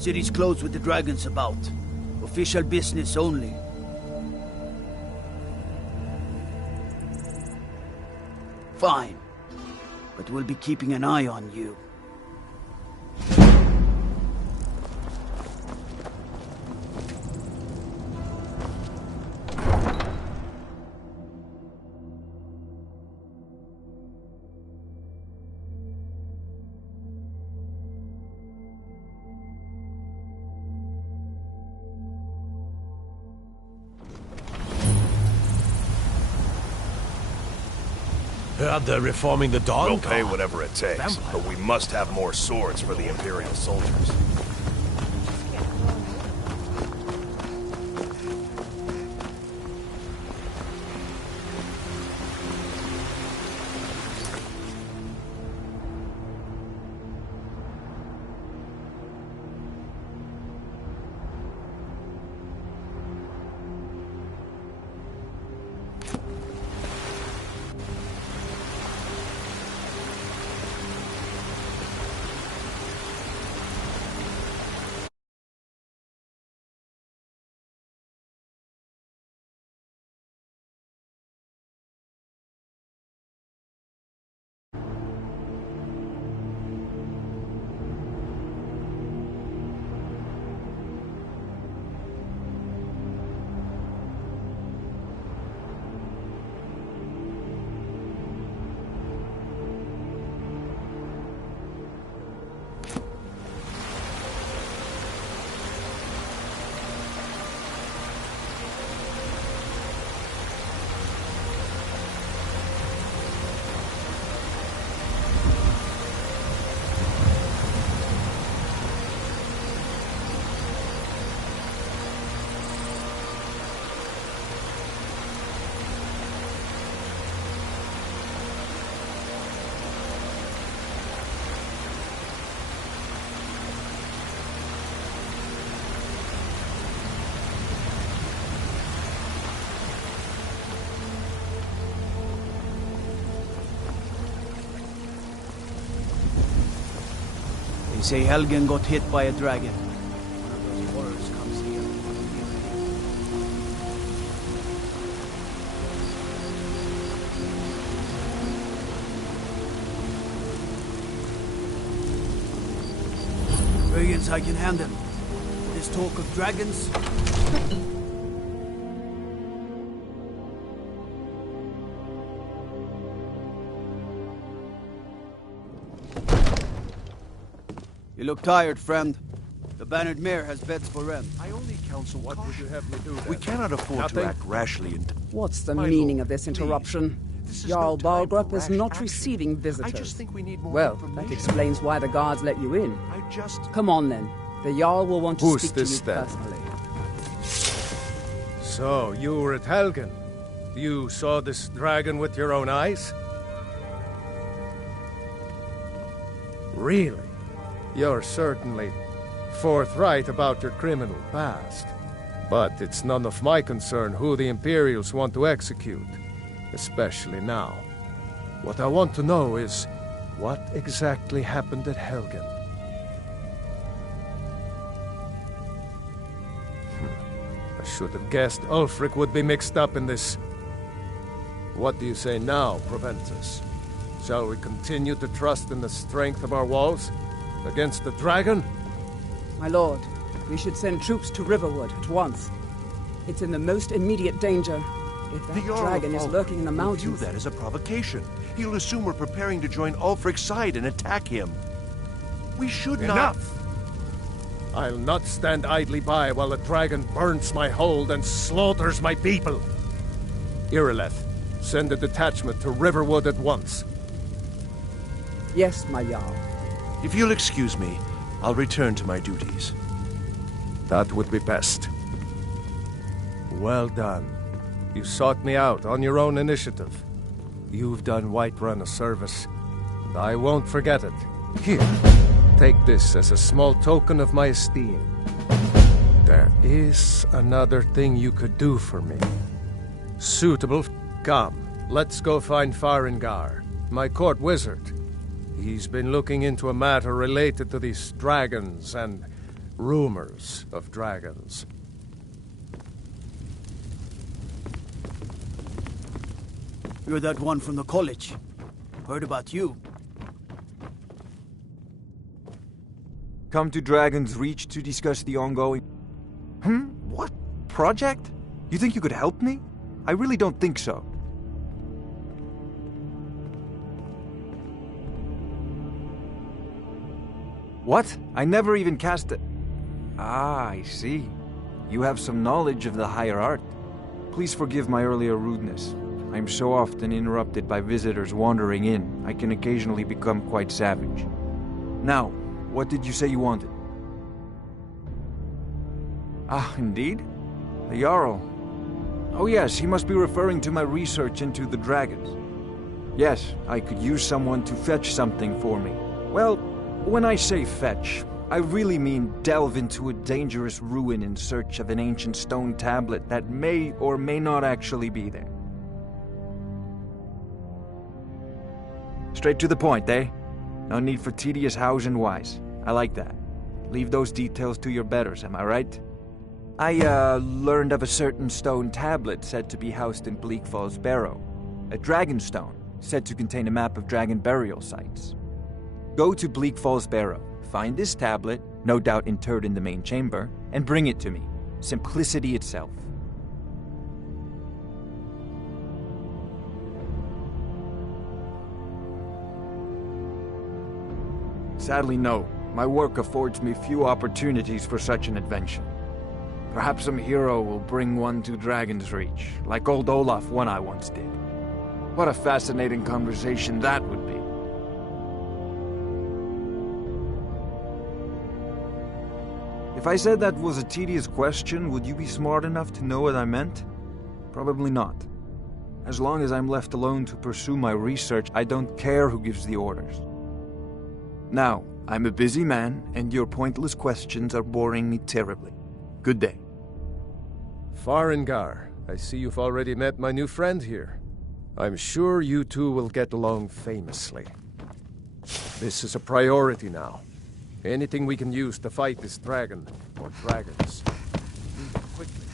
City's closed with the dragons about. Official business only. Fine. But we'll be keeping an eye on you. Heard they're reforming the Dawn We'll pay Guard. whatever it takes, but we must have more swords for the Imperial soldiers. They say Helgen got hit by a dragon. One of those horrors comes here. Dragons I can handle. This talk of dragons... You look tired, friend. The Bannered Mare has beds for rent. I only counsel What would you have me do then? We cannot afford to act rashly and... What's the My meaning lord, of this please. interruption? This is Jarl no time for Balgrup is rash not action. receiving visitors. I just think we need more Well, information. that explains why the guards let you in. I just... Come on then. The Jarl will want to Who's speak this to you then? personally. So, you were at Helgen. You saw this dragon with your own eyes? Really? You're certainly forthright about your criminal past. But it's none of my concern who the Imperials want to execute, especially now. What I want to know is, what exactly happened at Helgen? I should have guessed Ulfric would be mixed up in this. What do you say now, Proventus? Shall we continue to trust in the strength of our walls against the dragon? My lord, we should send troops to Riverwood at once. It's in the most immediate danger. If that The Jarl dragon of is Ulfric lurking in the will view mountains... that as a provocation. He'll assume we're preparing to join Ulfric's side and attack him. We should not... Enough! I'll not stand idly by while the dragon burns my hold and slaughters my people. Irileth, send a detachment to Riverwood at once. Yes, my Jarl. If you'll excuse me, I'll return to my duties. That would be best. Well done. You sought me out on your own initiative. You've done Whiterun a service, and I won't forget it. Here, take this as a small token of my esteem. There is another thing you could do for me. Suitable? Come, let's go find Farengar, my court wizard. He's been looking into a matter related to these dragons and rumors of dragons. You're that one from the college. Heard about you. Come to Dragon's Reach to discuss the ongoing... What? Project? You think you could help me? I really don't think so. What? I never even cast it. Ah, I see. You have some knowledge of the higher art. Please forgive my earlier rudeness. I am so often interrupted by visitors wandering in, I can occasionally become quite savage. Now, what did you say you wanted? Ah, indeed? The Jarl. Oh yes, he must be referring to my research into the dragons. Yes, I could use someone to fetch something for me. Well, when I say fetch, I really mean delve into a dangerous ruin in search of an ancient stone tablet that may or may not actually be there. Straight to the point, eh? No need for tedious hows and whys. I like that. Leave those details to your betters, am I right? I, learned of a certain stone tablet said to be housed in Bleak Falls Barrow. A dragon stone, said to contain a map of dragon burial sites. Go to Bleak Falls Barrow, find this tablet, no doubt interred in the main chamber, and bring it to me. Simplicity itself. Sadly, no. My work affords me few opportunities for such an adventure. Perhaps some hero will bring one to Dragon's Reach, like old Olaf One Eye once did. What a fascinating conversation that would be. If I said that was a tedious question, would you be smart enough to know what I meant? Probably not. As long as I'm left alone to pursue my research, I don't care who gives the orders. Now, I'm a busy man, and your pointless questions are boring me terribly. Good day. Farengar, I see you've already met my new friend here. I'm sure you two will get along famously. This is a priority now. Anything we can use to fight this dragon, or dragons. Quickly.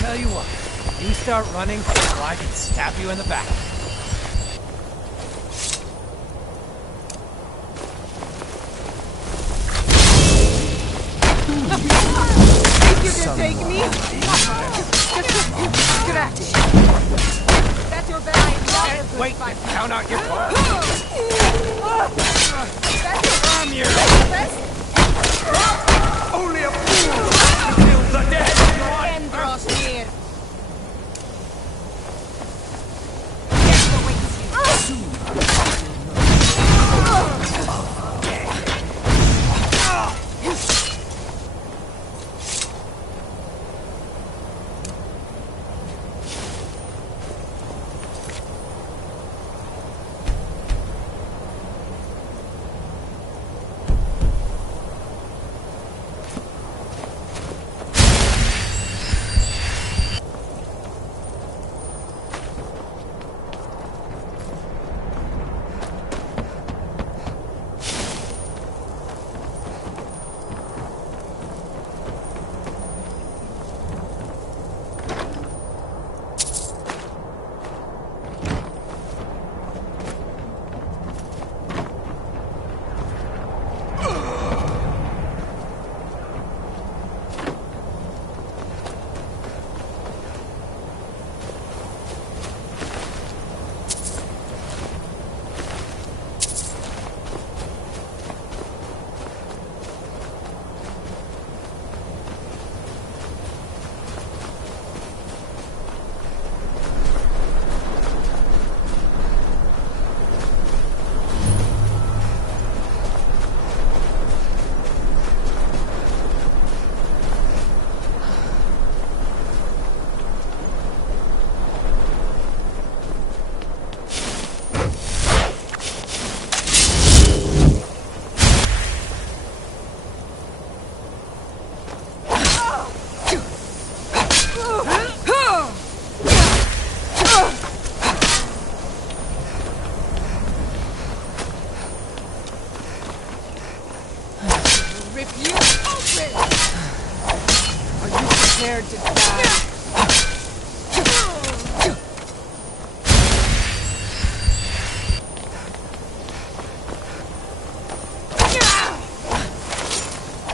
Tell you what, you start running, or I can stab you in the back. Think you can take me? Scratch. That's your best. Wait, count out your cards. That's your From your best. only a fool kills the dead. Endros near.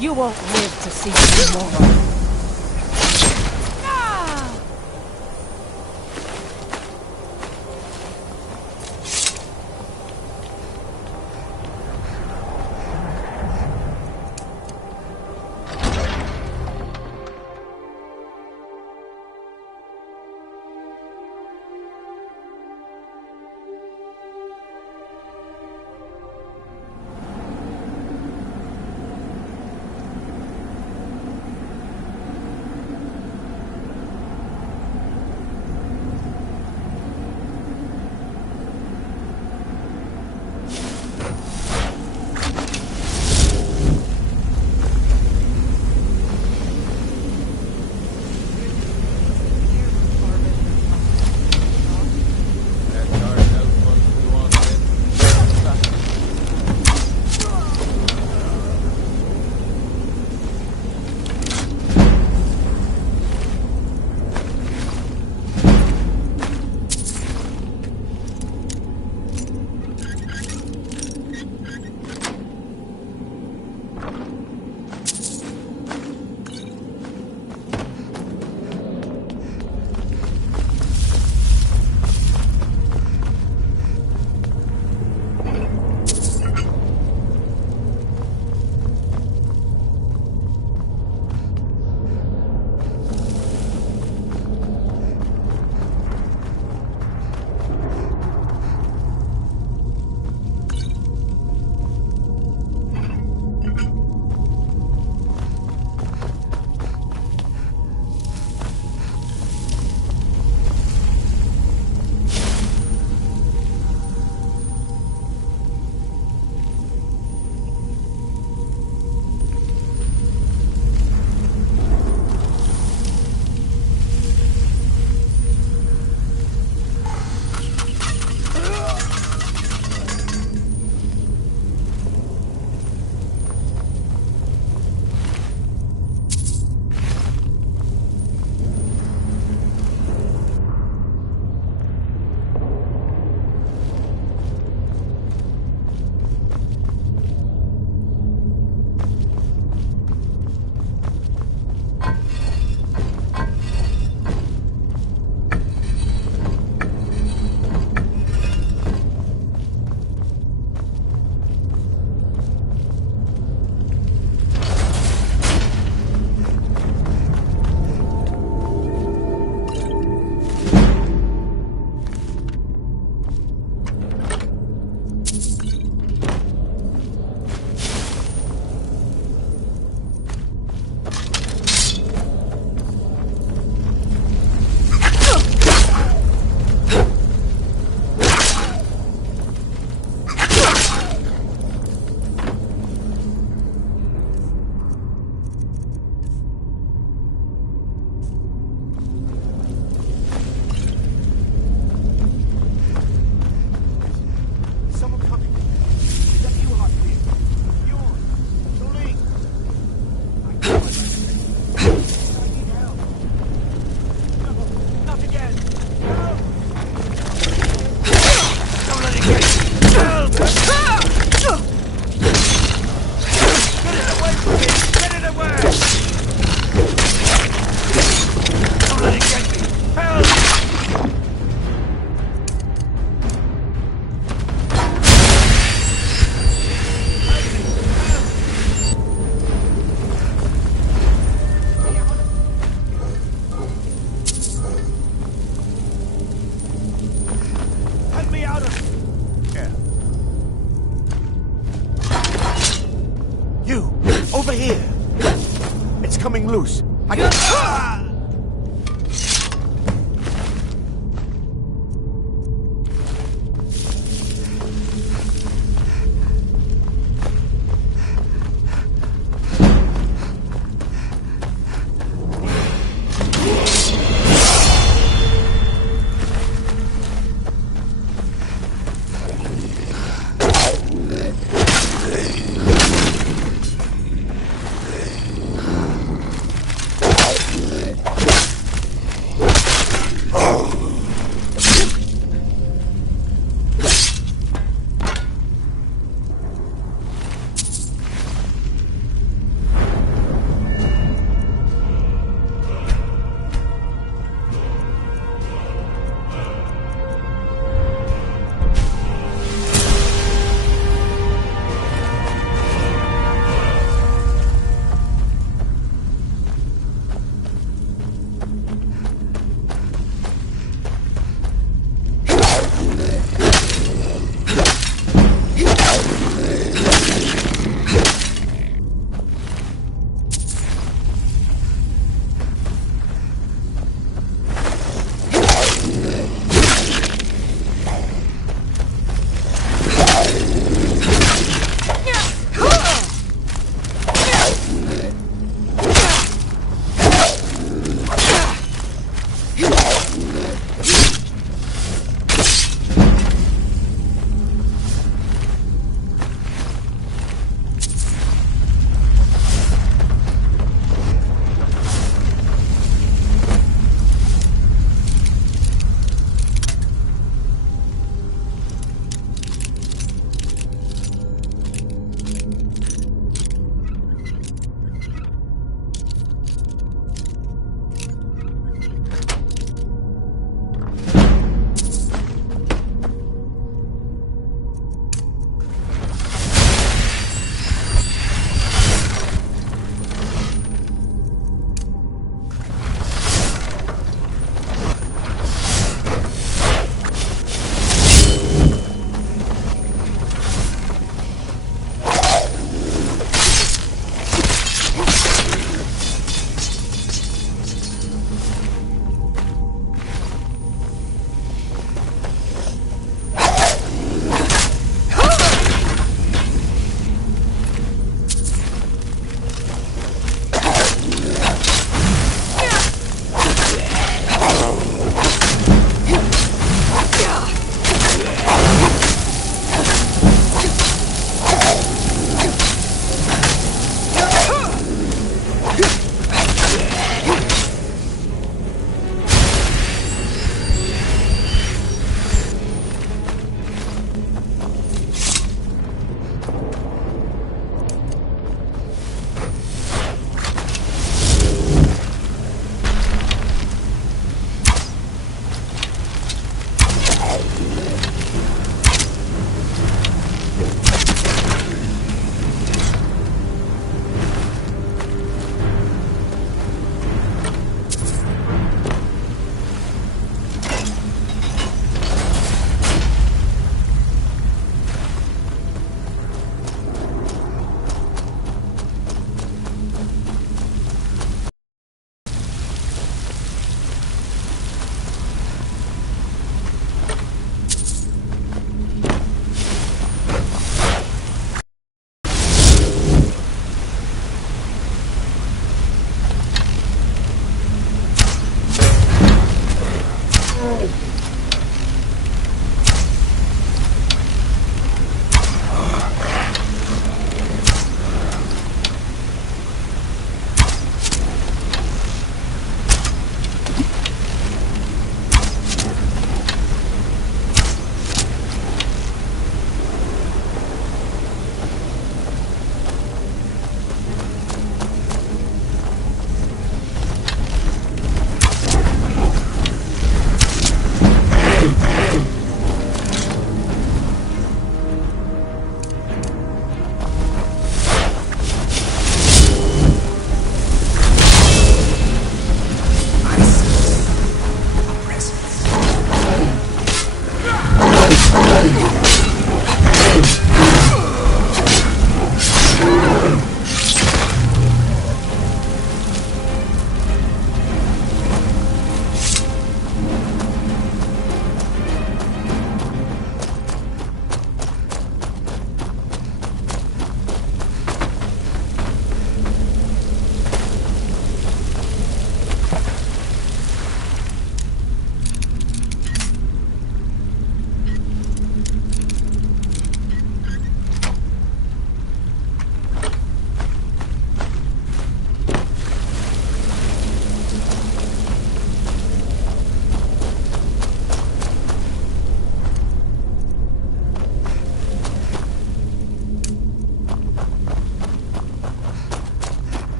You won't live to see tomorrow.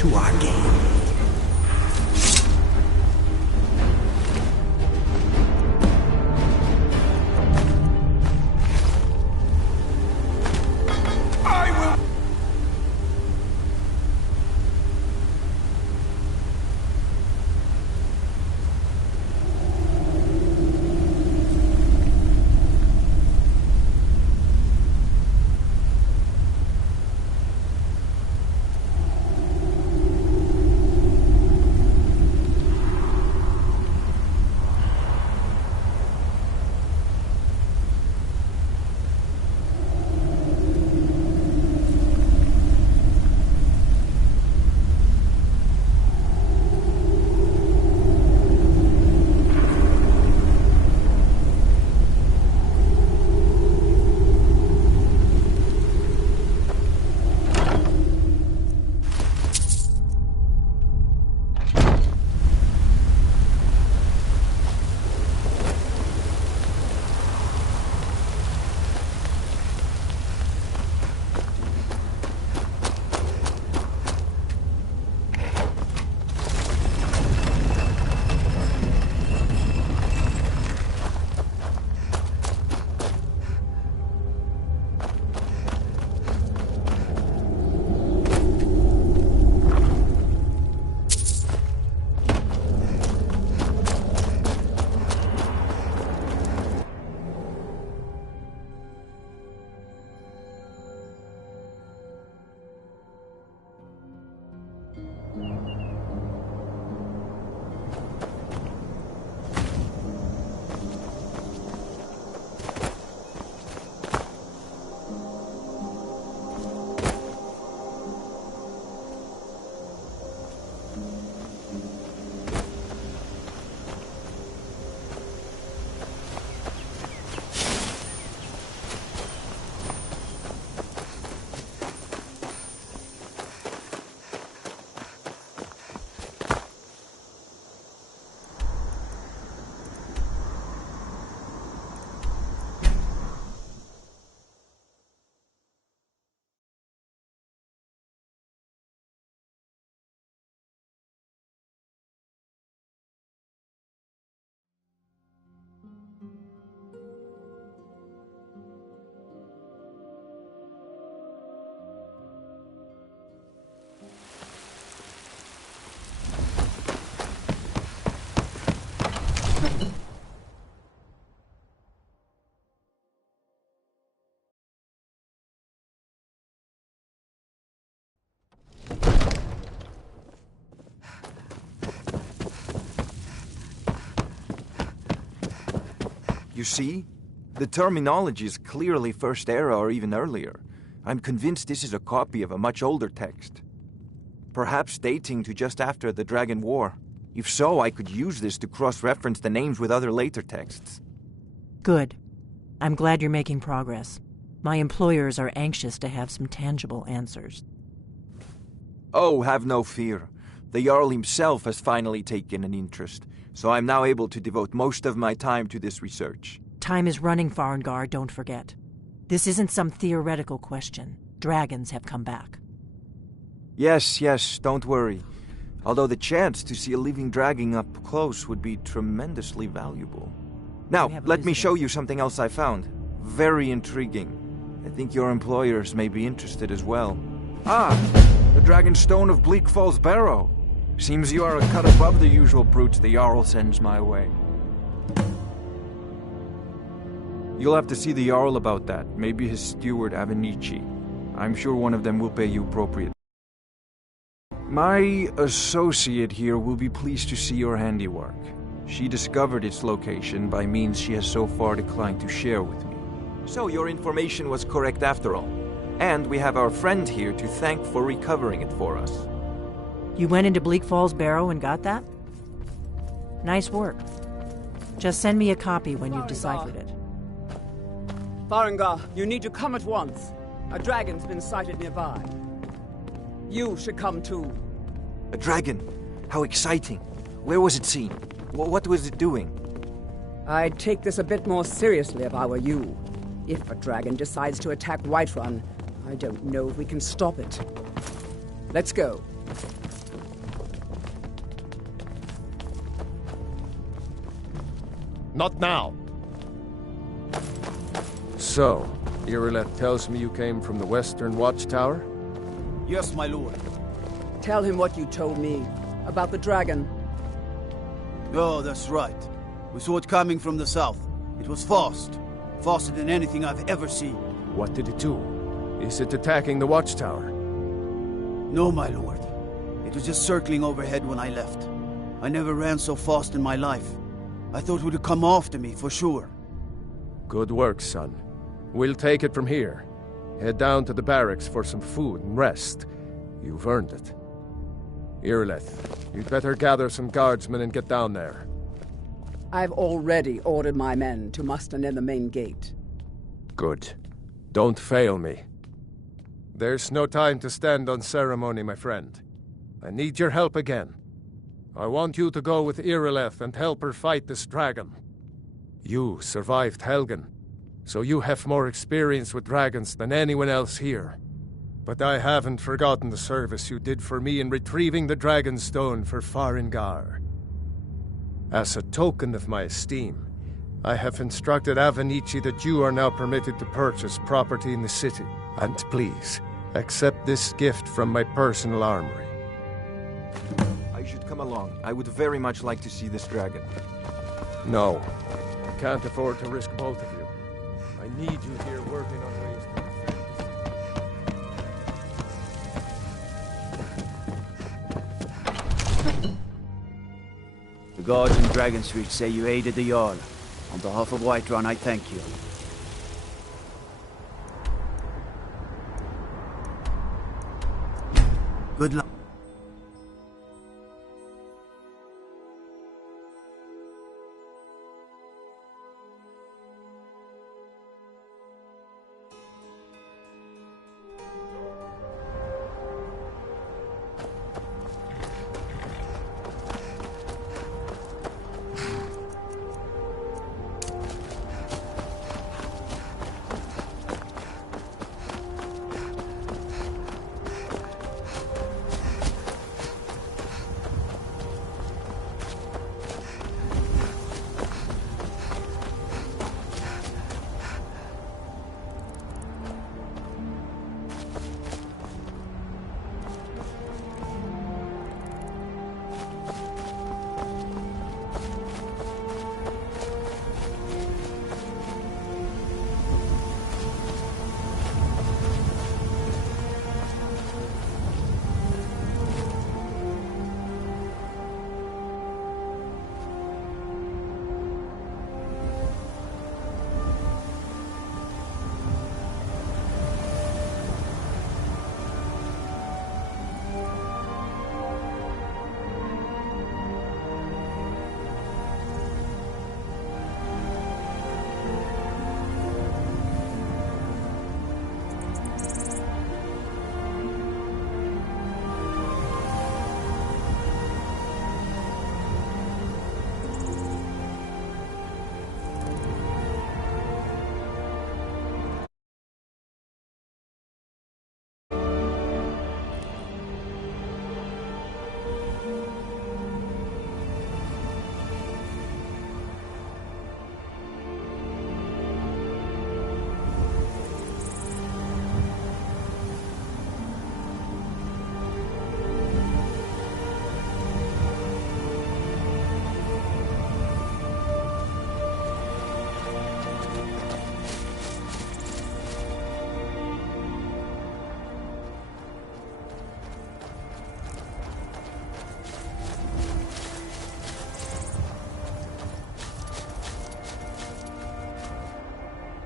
to our game. You see? The terminology is clearly First Era or even earlier. I'm convinced this is a copy of a much older text. Perhaps dating to just after the Dragon War. If so, I could use this to cross-reference the names with other later texts. Good. I'm glad you're making progress. My employers are anxious to have some tangible answers. Oh, have no fear. The Jarl himself has finally taken an interest, so I'm now able to devote most of my time to this research. Time is running, Farengar, don't forget. This isn't some theoretical question. Dragons have come back. Yes, don't worry. Although the chance to see a living dragon up close would be tremendously valuable. Now, let me show you something else I found. Very intriguing. I think your employers may be interested as well. Ah, the Dragon Stone of Bleak Falls Barrow. Seems you are a cut above the usual brutes the Jarl sends my way. You'll have to see the Jarl about that, maybe his steward Avenici. I'm sure one of them will pay you appropriate. My associate here will be pleased to see your handiwork. She discovered its location by means she has so far declined to share with me. So your information was correct after all. And we have our friend here to thank for recovering it for us. You went into Bleak Falls Barrow and got that? Nice work. Just send me a copy when you've deciphered it. Farengar, you need to come at once. A dragon's been sighted nearby. You should come too. A dragon? How exciting. Where was it seen? What was it doing? I'd take this a bit more seriously if I were you. If a dragon decides to attack Whiterun, I don't know if we can stop it. Let's go. Not now. So, Irileth tells me you came from the Western Watchtower? Yes, my lord. Tell him what you told me about the dragon. Oh, that's right. We saw it coming from the south. It was fast. Faster than anything I've ever seen. What did it do? Is it attacking the Watchtower? No, my lord. It was just circling overhead when I left. I never ran so fast in my life. I thought it would come after me, for sure. Good work, son. We'll take it from here. Head down to the barracks for some food and rest. You've earned it. Irileth, you'd better gather some guardsmen and get down there. I've already ordered my men to muster near the main gate. Good. Don't fail me. There's no time to stand on ceremony, my friend. I need your help again. I want you to go with Irileth and help her fight this dragon. You survived Helgen, so you have more experience with dragons than anyone else here. But I haven't forgotten the service you did for me in retrieving the Dragon's Stone for Farengar. As a token of my esteem, I have instructed Avenici that you are now permitted to purchase property in the city. And please, accept this gift from my personal armory. I should come along. I would very much like to see this dragon. No. I can't afford to risk both of you. I need you here working on ways to defend the city. The guards in Dragon Street say you aided the Jarl. On behalf of Whiterun, I thank you. Good luck.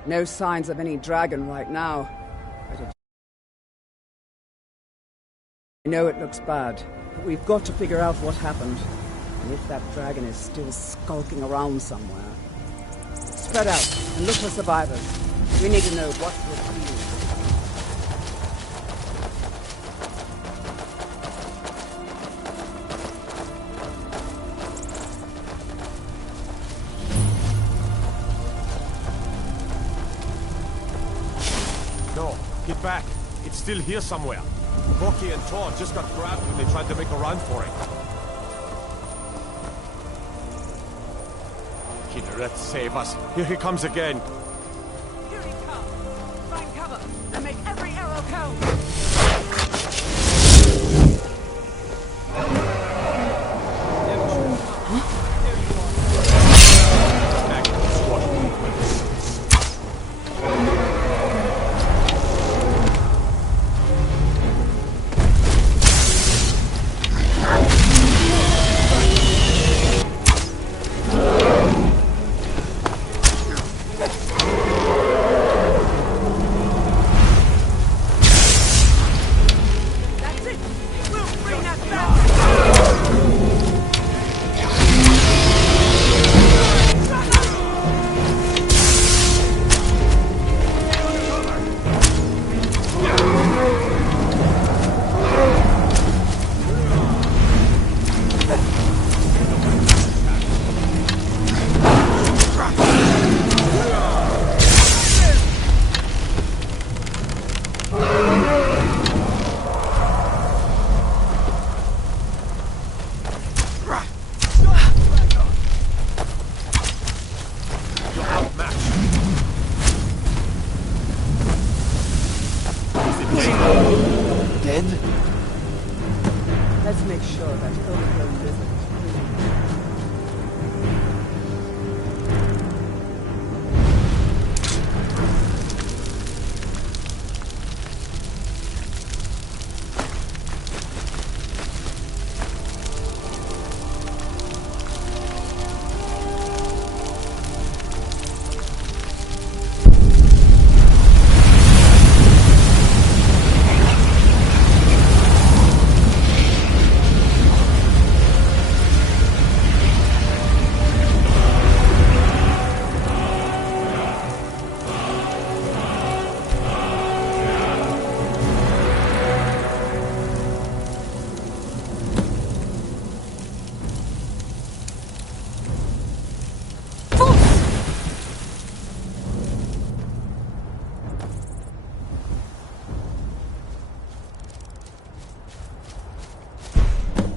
No signs of any dragon right now. I know it looks bad, but we've got to figure out what happened. And if that dragon is still skulking around somewhere. Spread out and look for survivors. We need to know what we're doing. No, get back. It's still here somewhere. Rocky and Thor just got grabbed when they tried to make a run for it. Let's save us. Here he comes again. Here he comes! Find cover and make every arrow count! That's it! We'll bring that back! You're outmatched. Dead? Let's make sure that overgrown lizard is clean.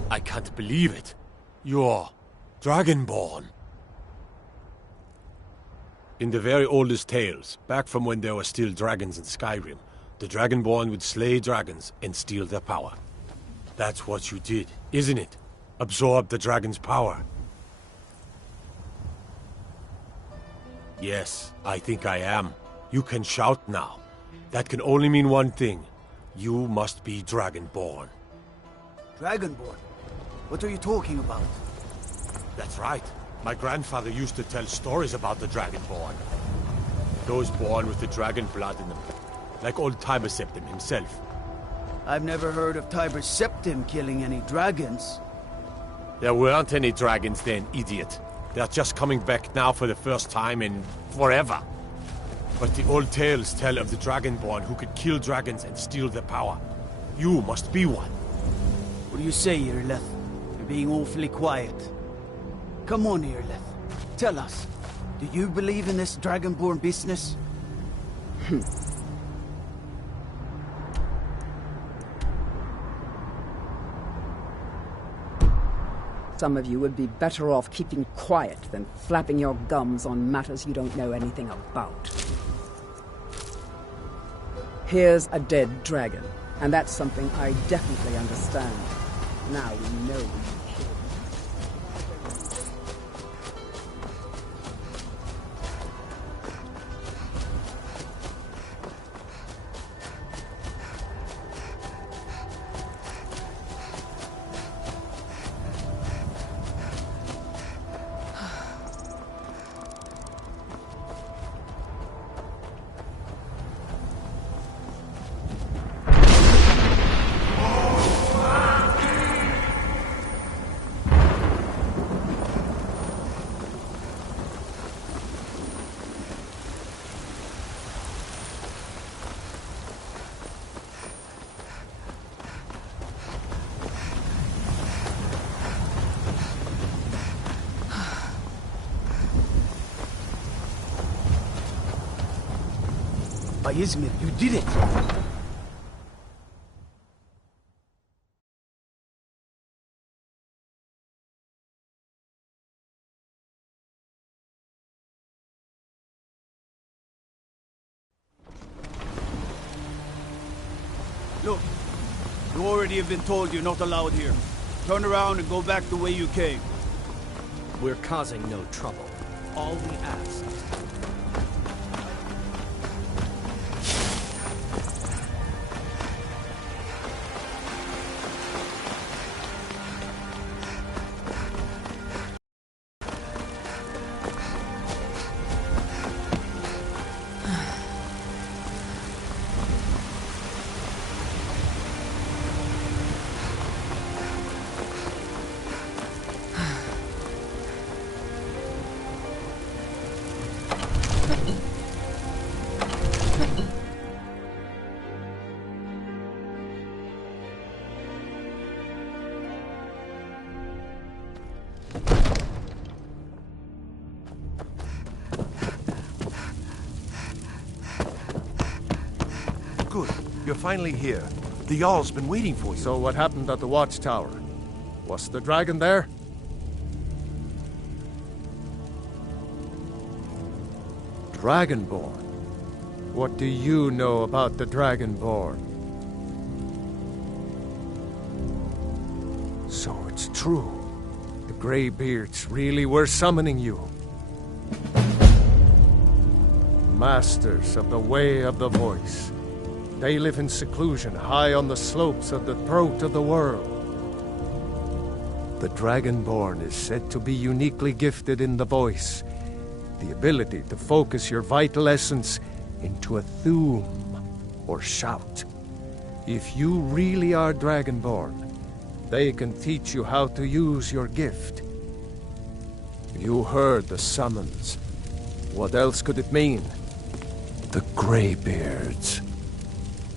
I can't believe it. You're Dragonborn. In the very oldest tales, back from when there were still dragons in Skyrim, the Dragonborn would slay dragons and steal their power. That's what you did, isn't it? Absorb the dragon's power. Yes, I think I am. You can shout now. That can only mean one thing. You must be Dragonborn. Dragonborn? What are you talking about? That's right. My grandfather used to tell stories about the Dragonborn. Those born with the dragon blood in them. Like old Tiber Septim himself. I've never heard of Tiber Septim killing any dragons. There weren't any dragons then, idiot. They're just coming back now for the first time in forever. But the old tales tell of the Dragonborn who could kill dragons and steal their power. You must be one. What do you say, Irleth? You're being awfully quiet. Come on, Irleth. Tell us. Do you believe in this Dragonborn business? Some of you would be better off keeping quiet than flapping your gums on matters you don't know anything about. Here's a dead dragon, and that's something I definitely understand. Now we know we killed him. Izmir, you did it! You already have been told you're not allowed here. Turn around and go back the way you came. We're causing no trouble. All we ask. Good. You're finally here. The Jarl's been waiting for you. So what happened at the watchtower? Was the dragon there? Dragonborn? What do you know about the Dragonborn? So it's true. The Greybeards really were summoning you. Masters of the Way of the Voice. They live in seclusion high on the slopes of the throat of the world. The Dragonborn is said to be uniquely gifted in the voice, the ability to focus your vital essence into a thum, or shout. If you really are Dragonborn, they can teach you how to use your gift. You heard the summons. What else could it mean? The Greybeards.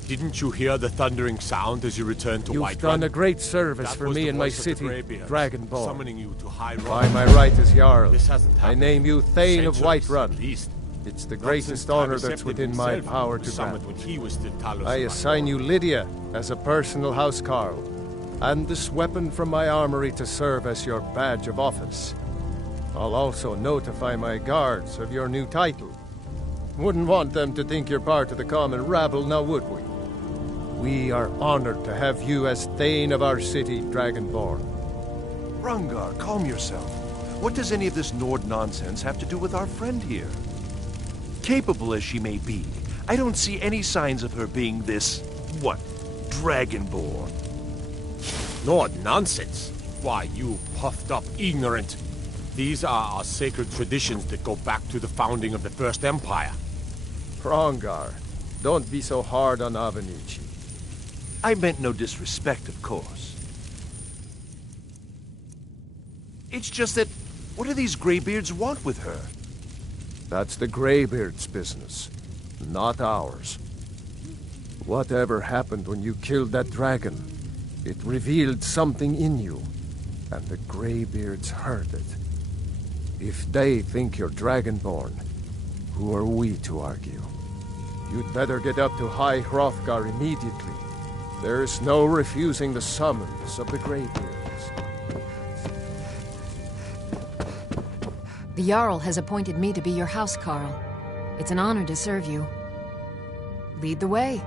Didn't you hear the thundering sound as you returned to You've Whiterun? done a great service That for was me the and my voice of the city, Greybeards, Dragonborn. summoning you to High Rock. By my right as Jarl, This hasn't I happened. name you Thane of Centuries, Whiterun. at least. It's the Not greatest since honor Tiber that's Septim within my himself power was to summoned grant. when he was the Talos I of assign High you Lydia as a personal housecarl, and this weapon from my armory to serve as your badge of office. I'll also notify my guards of your new title. Wouldn't want them to think you're part of the common rabble, now would we? We are honored to have you as Thane of our city, Dragonborn. Rungar, calm yourself. What does any of this Nord nonsense have to do with our friend here? Capable as she may be, I don't see any signs of her being this, Dragonborn. Lord, nonsense. Why, you puffed up ignorant. These are our sacred traditions that go back to the founding of the First Empire. Hrongar, don't be so hard on Avenici. I meant no disrespect, of course. It's just that, what do these Greybeards want with her? That's the Greybeard's business, not ours. Whatever happened when you killed that dragon, it revealed something in you, and the Greybeards heard it. If they think you're Dragonborn, who are we to argue? You'd better get up to High Hrothgar immediately. There's no refusing the summons of the Greybeards. The Jarl has appointed me to be your housecarl. It's an honor to serve you. Lead the way.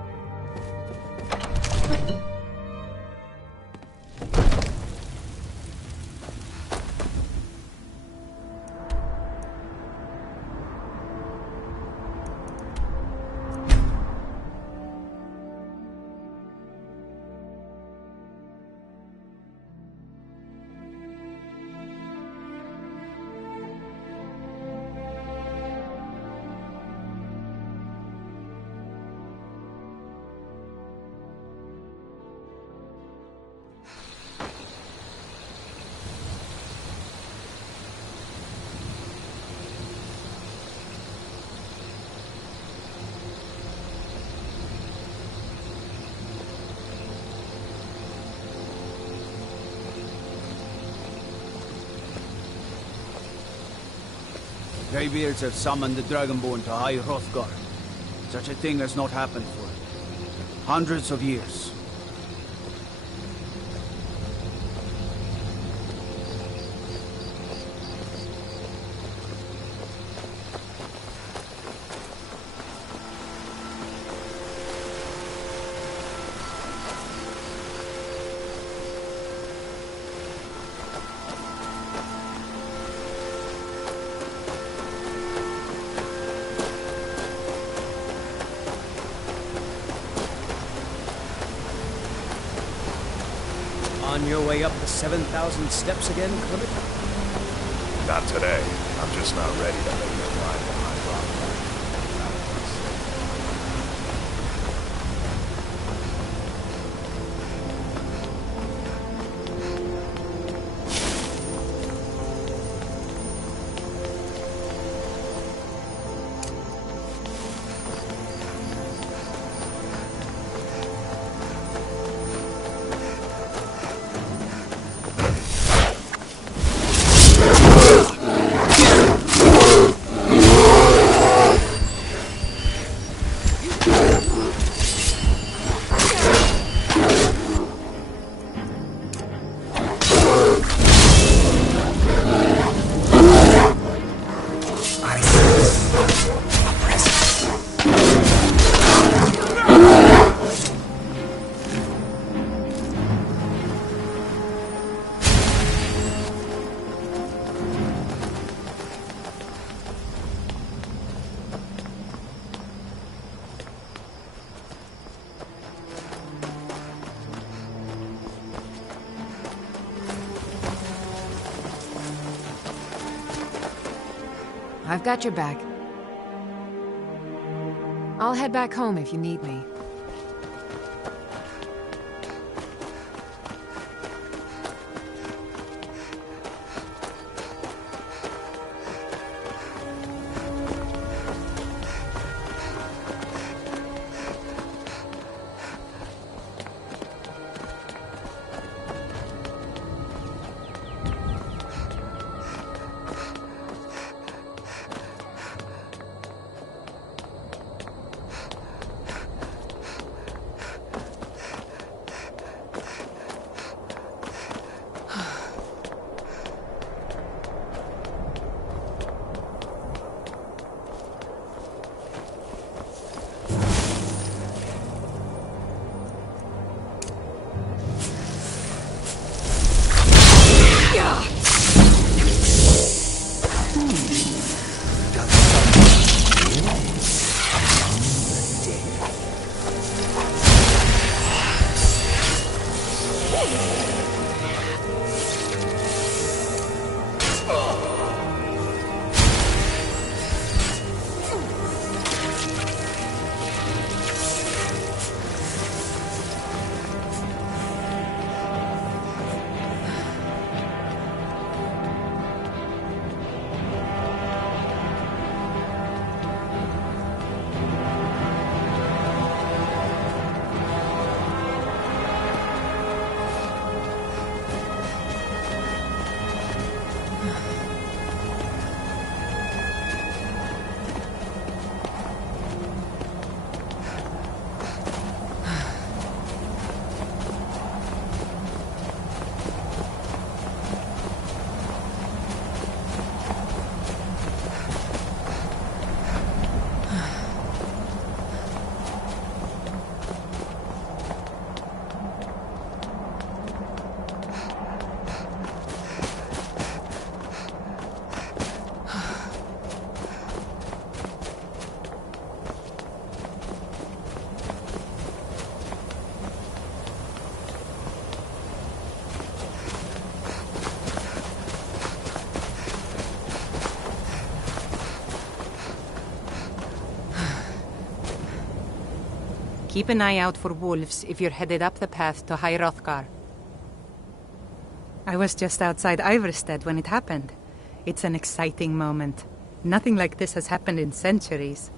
Greybeards have summoned the Dragonborn to High Hrothgar. Such a thing has not happened for hundreds of years. On your way up the 7,000 steps again, Clement? Not today. I'm just not ready to make a line behind rock. I've got your back. I'll head back home if you need me. Keep an eye out for wolves if you're headed up the path to High Hrothgar. I was just outside Iverstead when it happened. It's an exciting moment. Nothing like this has happened in centuries.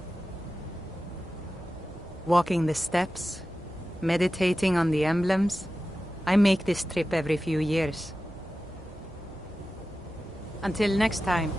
Walking the steps, meditating on the emblems. I make this trip every few years. Until next time.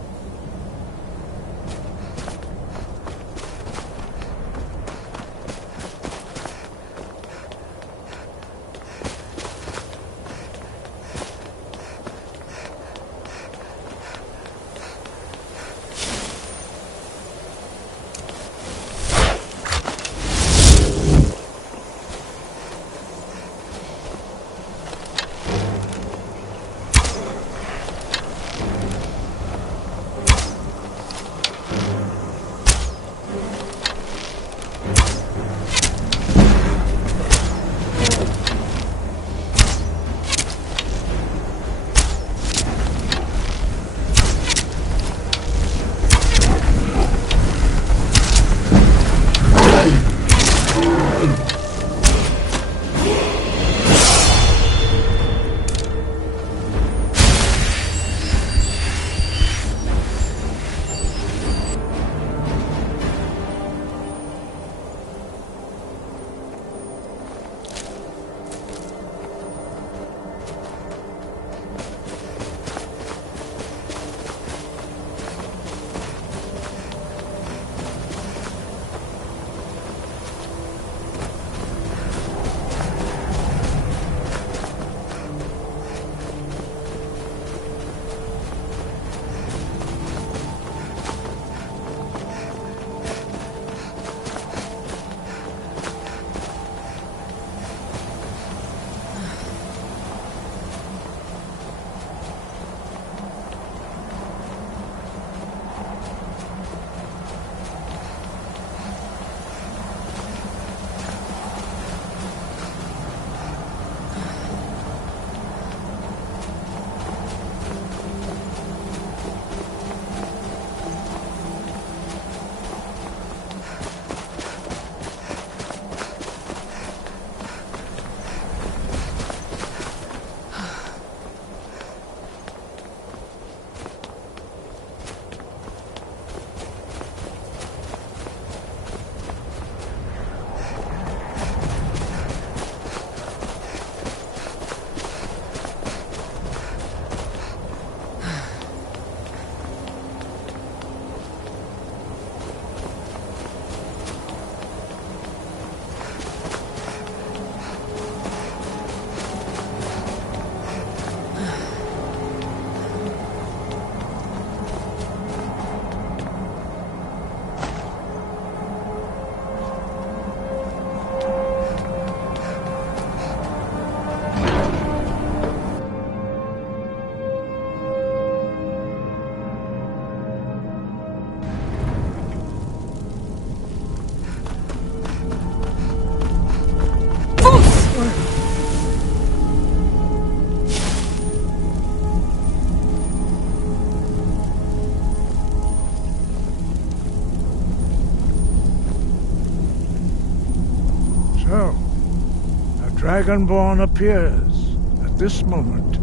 Dragonborn appears at this moment.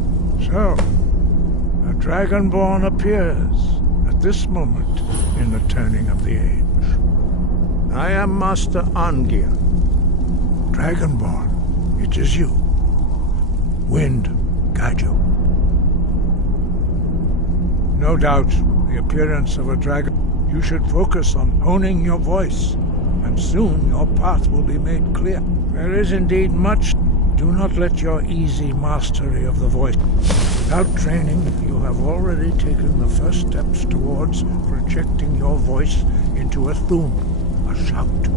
So, a Dragonborn appears at this moment in the turning of the age. I am Master Angia. Dragonborn, it is you. Wind, guide you. No doubt, the appearance of a dragon. You should focus on honing your voice, and soon your path will be made clear. There is indeed much. Do not let your easy mastery of the voice. Without training, you have already taken the first steps towards projecting your voice into a thum, a shout.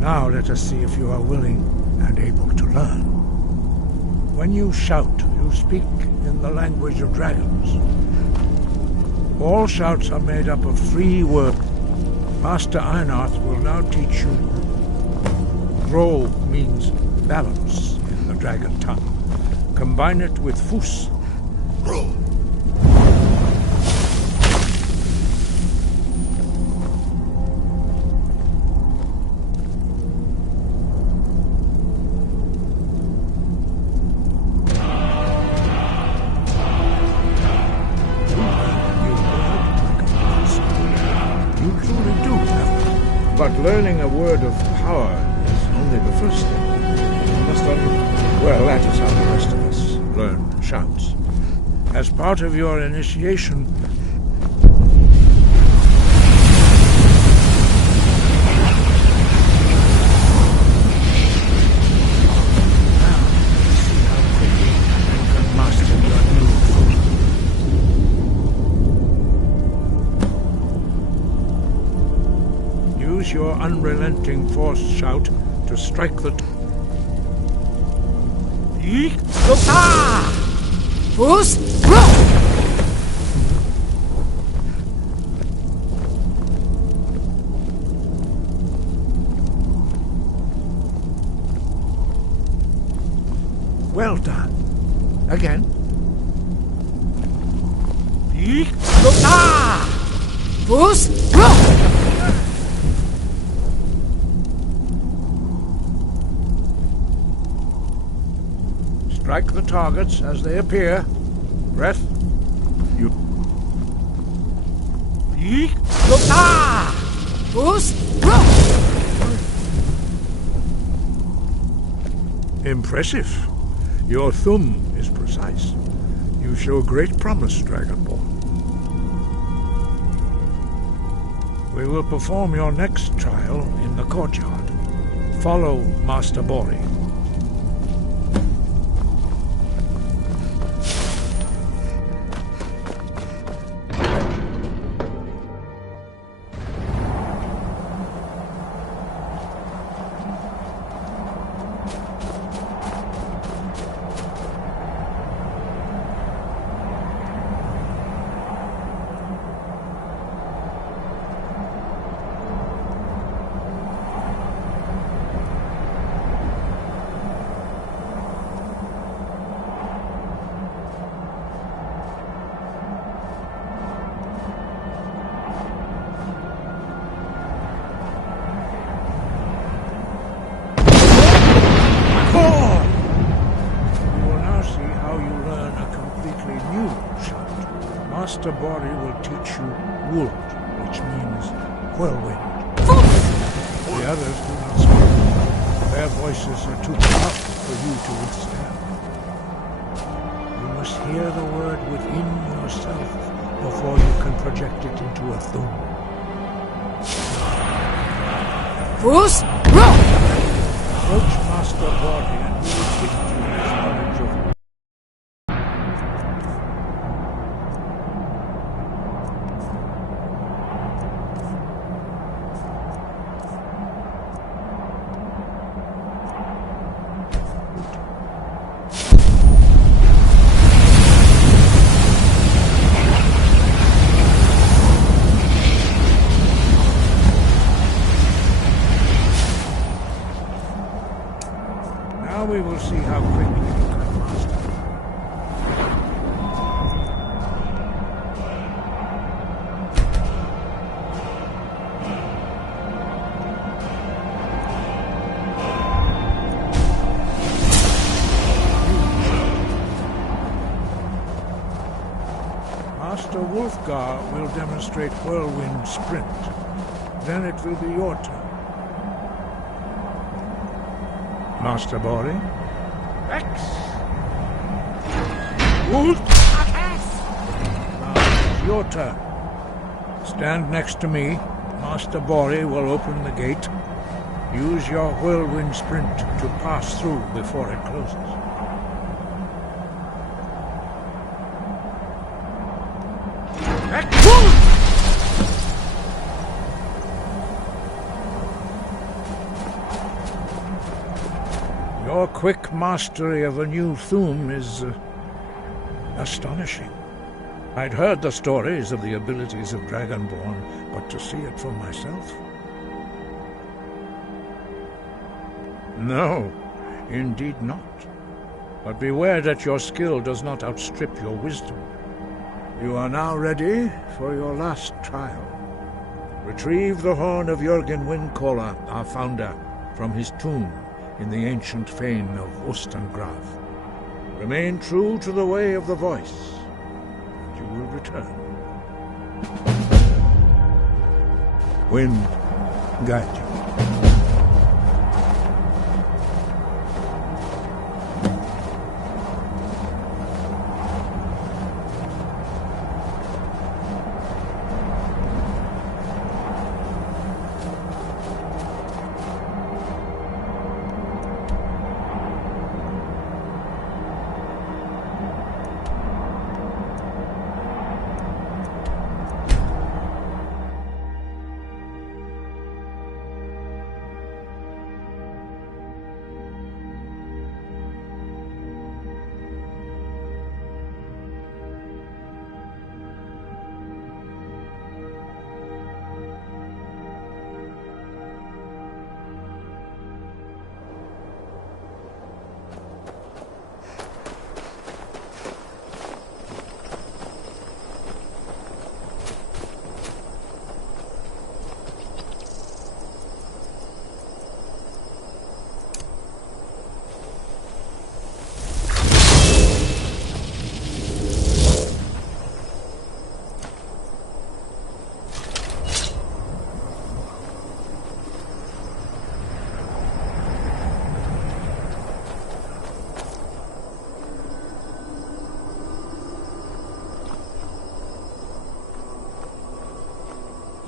Now let us see if you are willing and able to learn. When you shout, you speak in the language of dragons. All shouts are made up of 3 words. Master Einarth will now teach you. Ro means balance in the dragon tongue. Combine it with fus. Ro. But learning a word of power is only the first thing. You must well, that is how the rest of us learn shouts. As part of your initiation, your unrelenting force shout to strike the Well done. Again. Strike the targets as they appear. Breath. You. Impressive. Your thumb is precise. You show great promise, Dragonborn. We will perform your next trial in the courtyard. Follow Master Bori. Master Bori will teach you Wold, which means whirlwind. The others do not speak. Their voices are too powerful for you to withstand. You must hear the word within yourself before you can project it into a thum. Approach Master Bori and he will give you his knowledge of we will see how quickly Master Wolfgar will demonstrate Whirlwind Sprint. Then it will be your turn. Master Bori? Rex! Wolf! Now it's your turn. Stand next to me. Master Bori will open the gate. Use your Whirlwind Sprint to pass through before it closes. Your quick mastery of a new Thuum is astonishing. I'd heard the stories of the abilities of Dragonborn, but to see it for myself? No, indeed not. But beware that your skill does not outstrip your wisdom. You are now ready for your last trial. Retrieve the horn of Jürgen Windcaller, our founder, from his tomb in the ancient fane of Ostengraf. Remain true to the way of the voice, and you will return. Wind, guide you.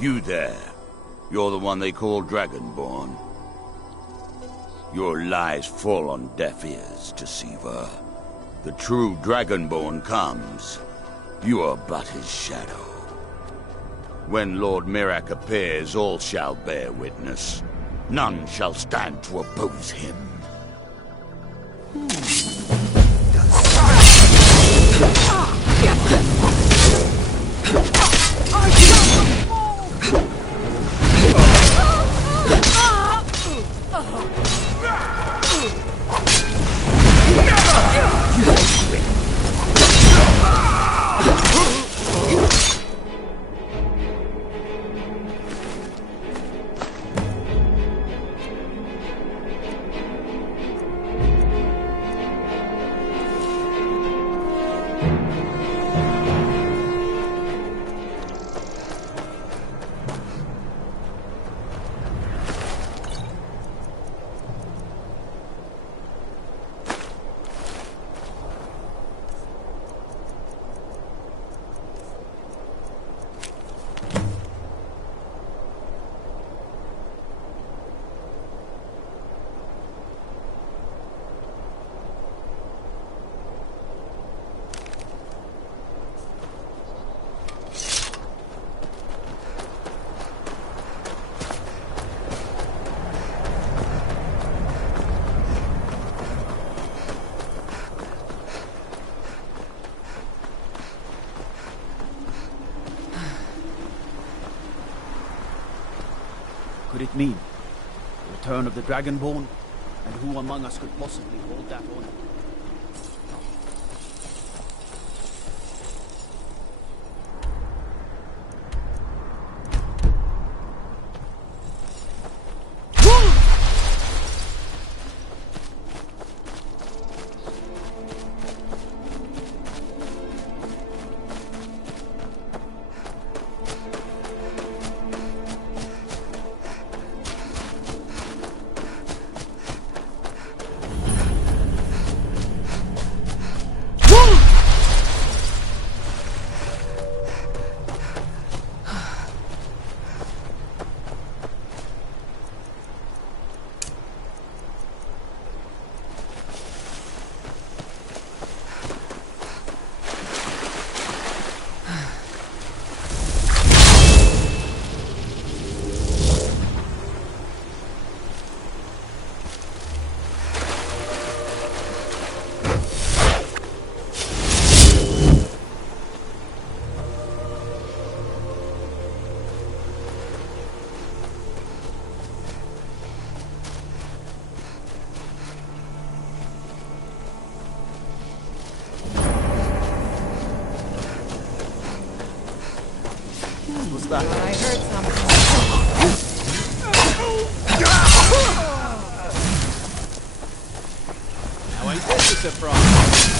You there. You're the one they call Dragonborn. Your lies fall on deaf ears, Deceiver. The true Dragonborn comes. You are but his shadow. When Lord Mirak appears, all shall bear witness. None shall stand to oppose him. Could it mean the return of the Dragonborn? And who among us could possibly hold that honor? was that? I heard something. Now ain't this a surprise?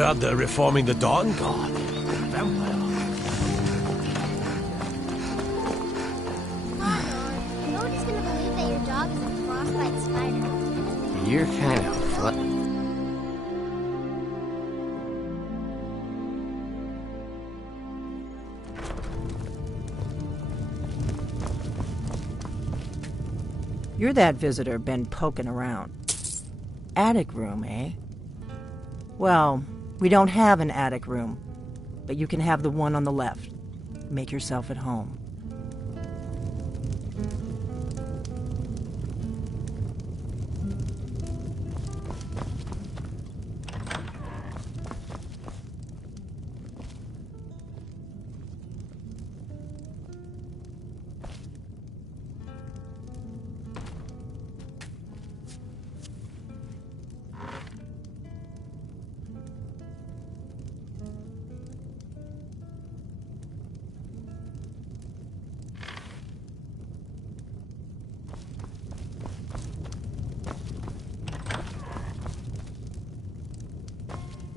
heard they're reforming the Dawn Guard. Vampire. Nobody's gonna believe that your dog is a frostbite spider. You're kind of fun. You're that visitor been poking around. Attic room, eh? Well, we don't have an attic room, but you can have the one on the left. Make yourself at home.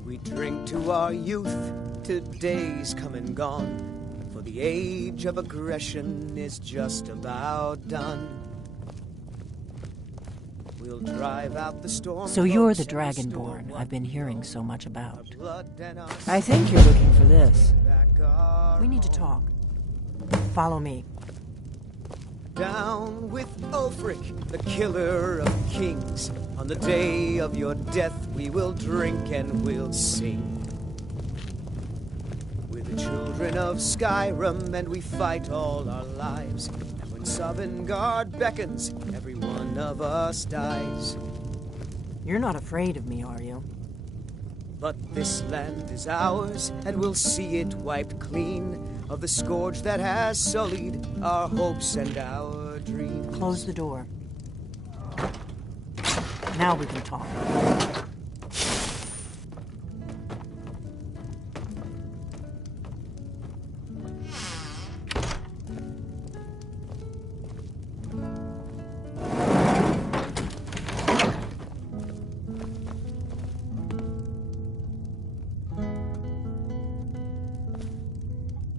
We drink to our youth, today's come and gone, for the age of aggression is just about done. We'll drive out the storm. So you're the Dragonborn I've been hearing so much about. I think you're looking for this. We need to talk. Follow me. Down with Ulfric, the killer of kings. On the day of your death, we will drink and we'll sing. We're the children of Skyrim, and we fight all our lives. And when Sovngarde beckons, every one of us dies. You're not afraid of me, are you? But this land is ours, and we'll see it wiped clean of the scourge that has sullied our hopes and our dreams. Close the door. Now we can talk.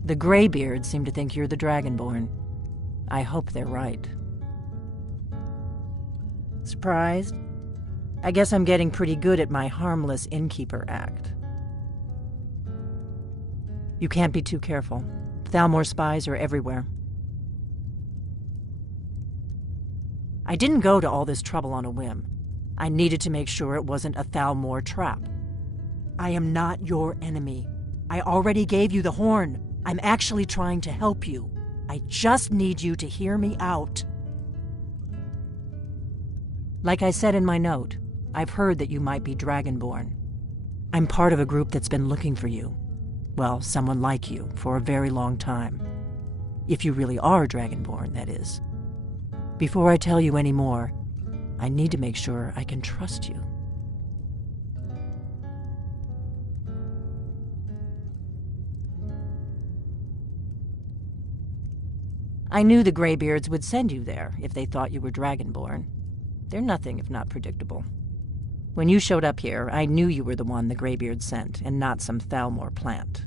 The Greybeards seem to think you're the Dragonborn. I hope they're right. Surprised? I guess I'm getting pretty good at my harmless innkeeper act. You can't be too careful. Thalmor spies are everywhere. I didn't go to all this trouble on a whim. I needed to make sure it wasn't a Thalmor trap. I am not your enemy. I already gave you the horn. I'm actually trying to help you. I just need you to hear me out. Like I said in my note, I've heard that you might be Dragonborn. I'm part of a group that's been looking for you. Well, someone like you, for a very long time. If you really are Dragonborn, that is. Before I tell you any more, I need to make sure I can trust you. I knew the Greybeards would send you there if they thought you were Dragonborn. They're nothing if not predictable. When you showed up here, I knew you were the one the Greybeards sent, and not some Thalmor plant.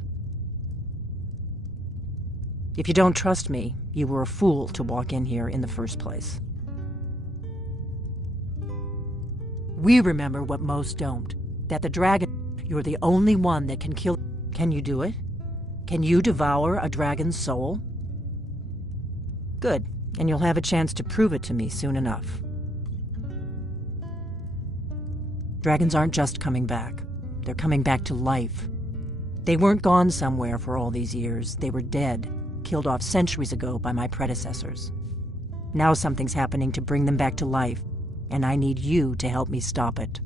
If you don't trust me, you were a fool to walk in here in the first place. We remember what most don't, that the dragon, you're the only one that can kill. Can you do it? Can you devour a dragon's soul? Good, and you'll have a chance to prove it to me soon enough. Dragons aren't just coming back. They're coming back to life. They weren't gone somewhere for all these years. They were dead, killed off centuries ago by my predecessors. Now something's happening to bring them back to life, and I need you to help me stop it.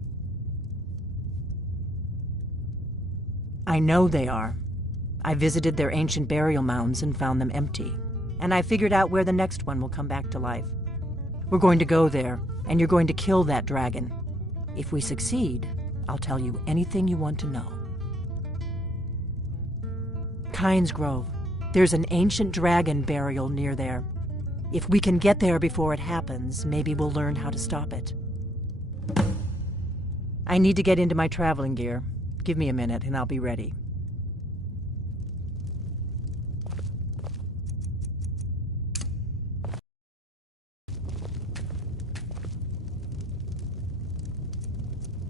I know they are. I visited their ancient burial mounds and found them empty, and I figured out where the next one will come back to life. We're going to go there, and you're going to kill that dragon. If we succeed, I'll tell you anything you want to know. Kynes Grove. There's an ancient dragon burial near there. If we can get there before it happens, maybe we'll learn how to stop it. I need to get into my traveling gear. Give me a minute and I'll be ready.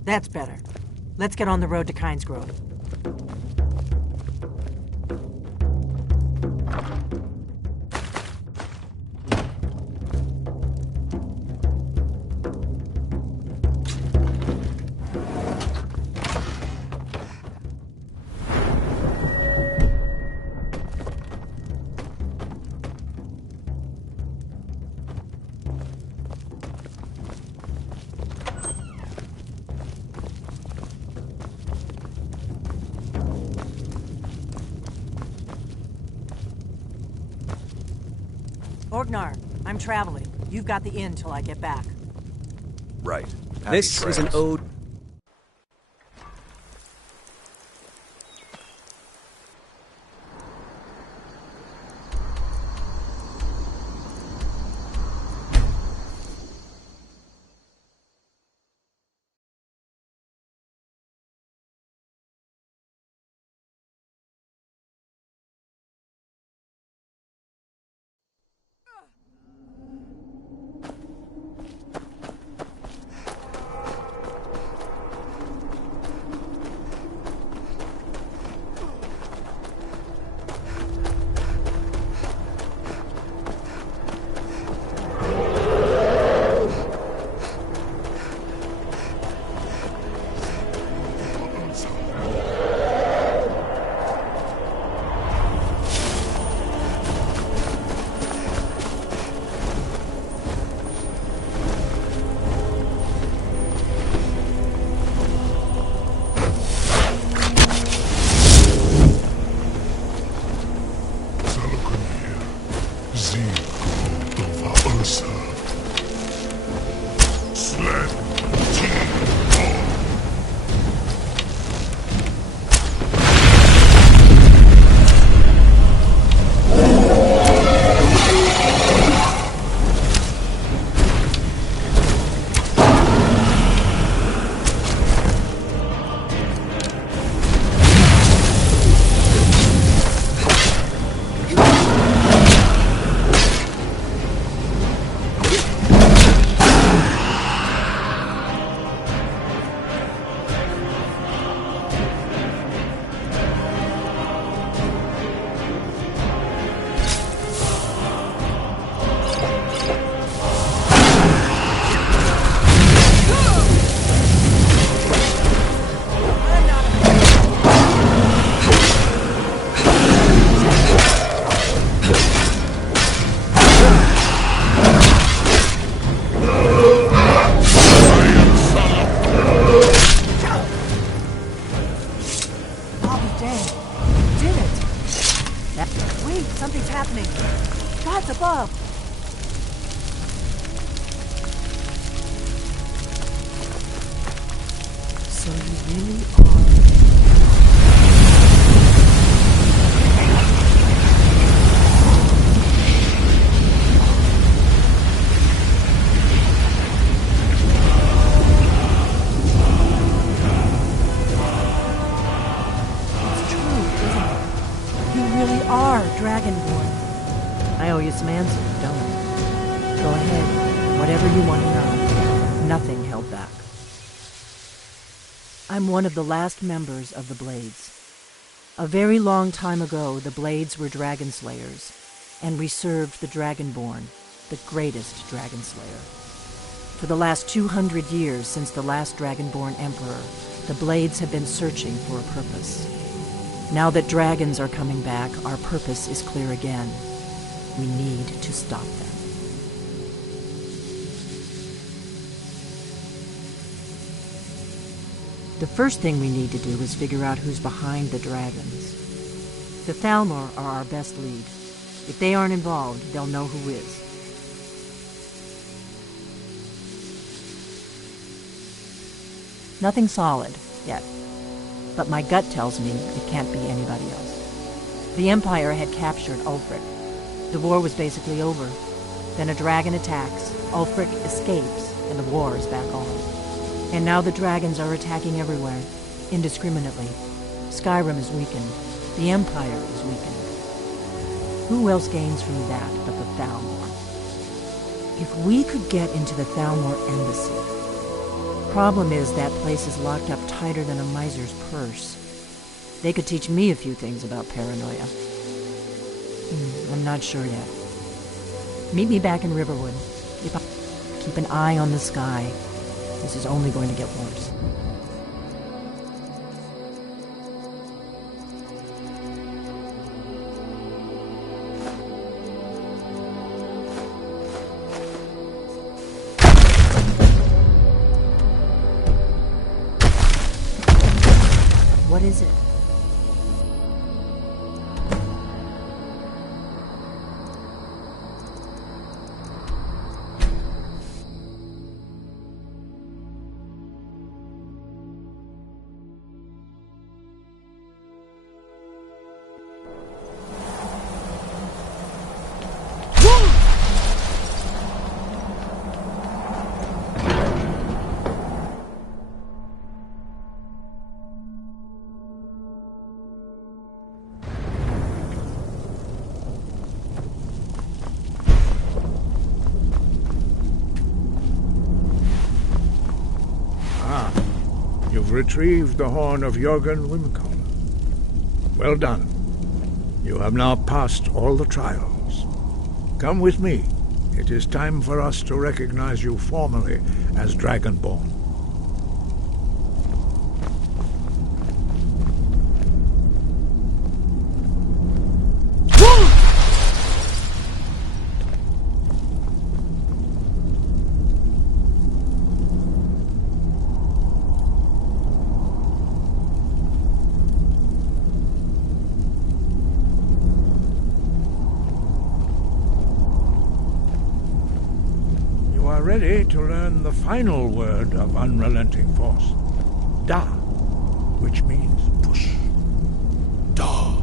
That's better. Let's get on the road to Kynes Grove. Orgnar, I'm traveling. You've got the inn till I get back. Right. This is an ode. Something's happening. God's above. So you really are... Dragonborn. I owe you some answers, don't I? Go ahead. Whatever you want to know. Nothing held back. I'm one of the last members of the Blades. A very long time ago, the Blades were dragon slayers, and we served the Dragonborn, the greatest dragon slayer. For the last 200 years since the last Dragonborn Emperor, the Blades have been searching for a purpose. Now that dragons are coming back, our purpose is clear again. We need to stop them. The first thing we need to do is figure out who's behind the dragons. The Thalmor are our best lead. If they aren't involved, they'll know who is. Nothing solid, yet. But my gut tells me it can't be anybody else. The Empire had captured Ulfric. The war was basically over. Then a dragon attacks, Ulfric escapes, and the war is back on. And now the dragons are attacking everywhere. indiscriminately. Skyrim is weakened. The Empire is weakened. Who else gains from that but the Thalmor? If we could get into the Thalmor embassy. Problem is, that place is locked up tighter than a miser's purse. They could teach me a few things about paranoia. I'm not sure yet. Meet me back in Riverwood. Keep an eye on the sky. This is only going to get worse. What is it? You've retrieved the horn of Jörgen Wimcon. Well done. You have now passed all the trials. Come with me. It is time for us to recognize you formally as Dragonborn. Ready to learn the final word of unrelenting force. Da, which means push. Da.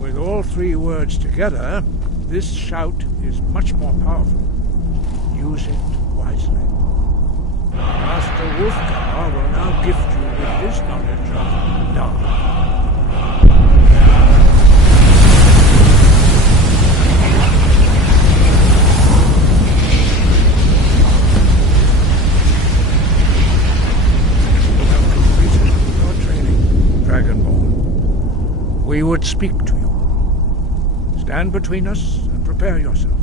With all three words together, this shout is much more powerful. Use it wisely. Master Wolfgar will now gift you with his knowledge of Da. We would speak to you. Stand between us and prepare yourself.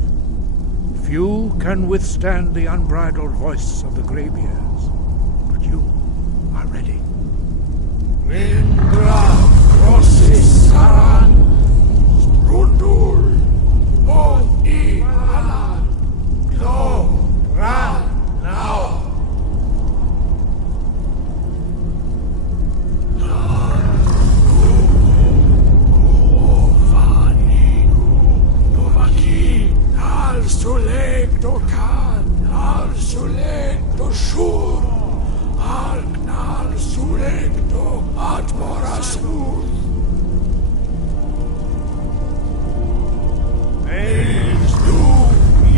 Few can withstand the unbridled voice of the Greybeards, but you are ready. Indra crosses Saran, Strundul, O I Alan, Glo, Ran, now. Sulek do kan, al sulek do shur, al knal sulek do atmorasur. Eis du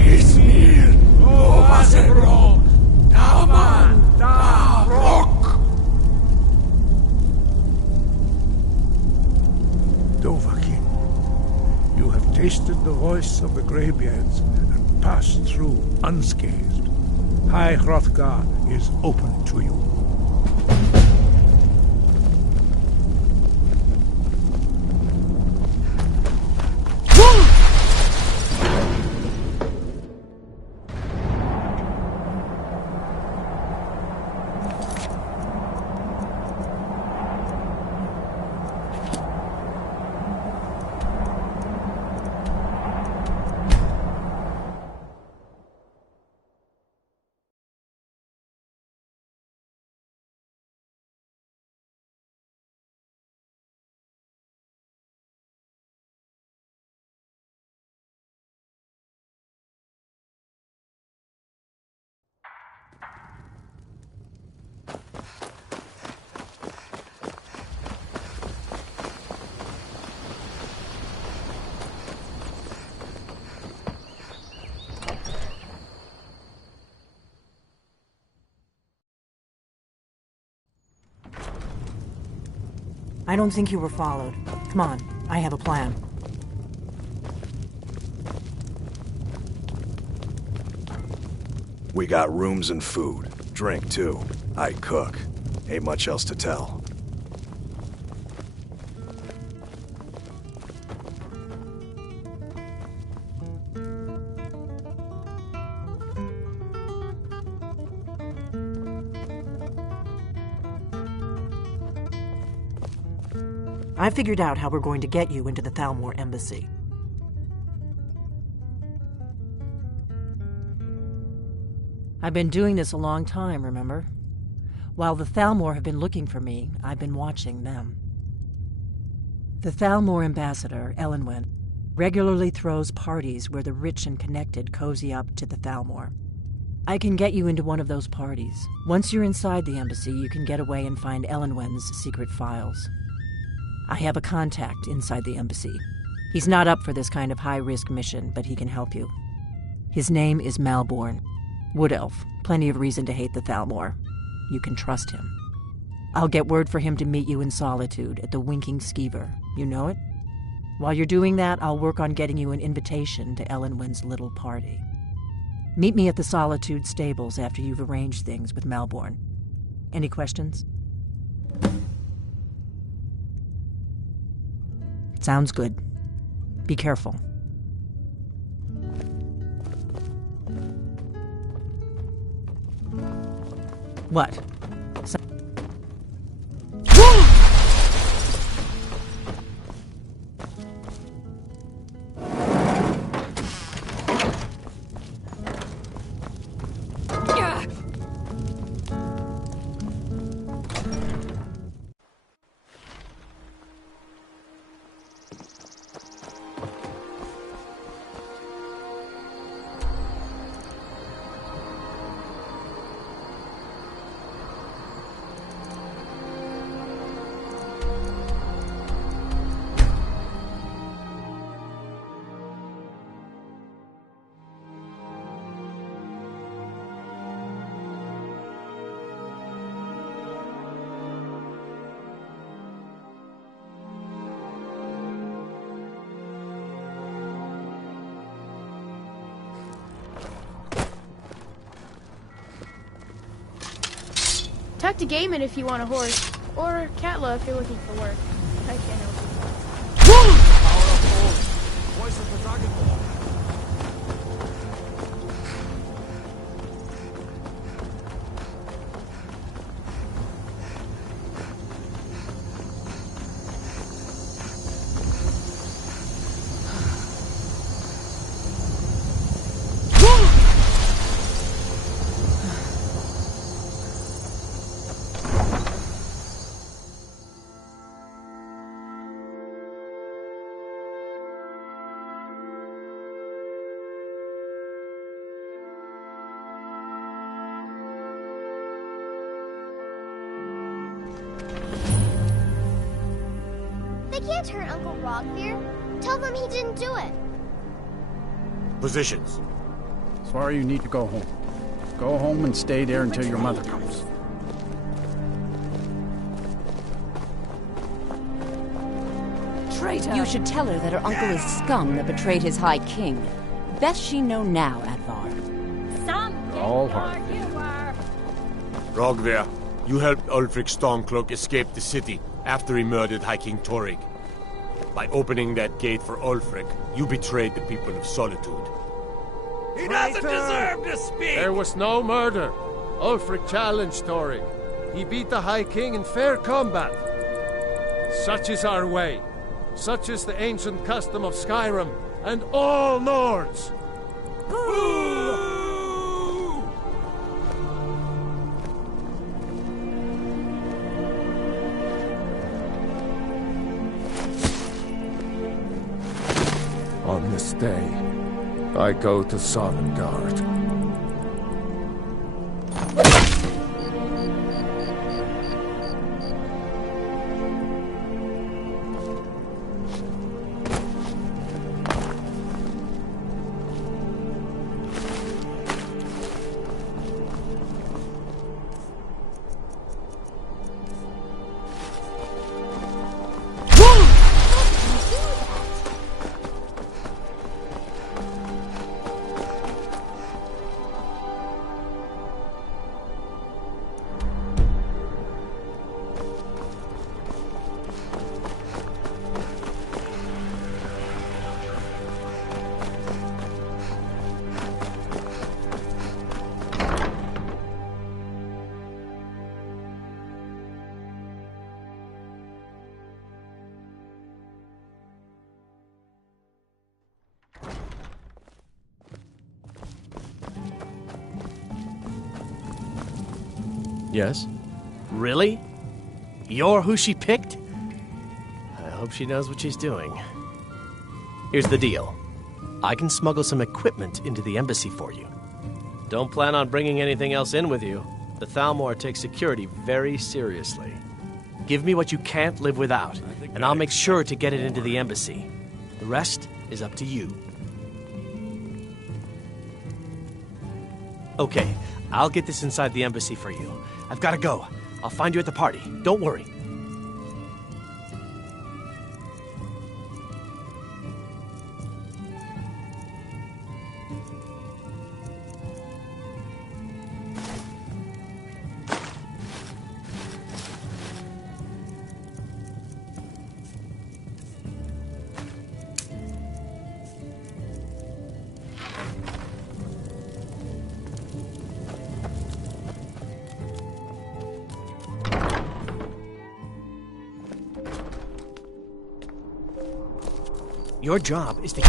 ismir, o vasebro, daman da rock. Dovahkiin, you have tasted the voice of the Greybeards and passed through unscathed. High Hrothgar is open to you. I don't think you were followed. Come on, I have a plan. We got rooms and food. Drink, too. I cook. Ain't much else to tell. I figured out how we're going to get you into the Thalmor embassy. I've been doing this a long time, remember? While the Thalmor have been looking for me, I've been watching them. The Thalmor ambassador, Elenwen, regularly throws parties where the rich and connected cozy up to the Thalmor. I can get you into one of those parties. Once you're inside the embassy, you can get away and find Elenwen's secret files. I have a contact inside the embassy. He's not up for this kind of high-risk mission, but he can help you. His name is Malborn. Wood Elf. Plenty of reason to hate the Thalmor. You can trust him. I'll get word for him to meet you in Solitude at the Winking Skeever. You know it? While you're doing that, I'll work on getting you an invitation to Elenwen's little party. Meet me at the Solitude stables after you've arranged things with Malborn. Any questions? Sounds good. Be careful. What? Talk to Gaiman if you want a horse, or Katla if you're looking for work. I can't help you. Voice of the Dragonborn. They can't hurt Uncle Rogvir. Tell them he didn't do it. Positions. Sorry, you need to go home. Go home and stay there until your mother comes. Traitor! You should tell her that her uncle is scum that betrayed his High King. Best she know now, Advar. All heart. Rogvir, you helped Ulfric Stormcloak escape the city after he murdered High King Torrig. By opening that gate for Ulfric, you betrayed the people of Solitude. He doesn't deserve to speak! There was no murder. Ulfric challenged Torrig. He beat the High King in fair combat. Such is our way. Such is the ancient custom of Skyrim and all Nords. On this day, I go to Sovngarde. Yes? Really? You're who she picked? I hope she knows what she's doing. Here's the deal. I can smuggle some equipment into the embassy for you. Don't plan on bringing anything else in with you. The Thalmor takes security very seriously. Give me what you can't live without, and I'll make sure to get it into the embassy. The rest is up to you. Okay, I'll get this inside the embassy for you. I've got to go. I'll find you at the party. Don't worry. Your job is to...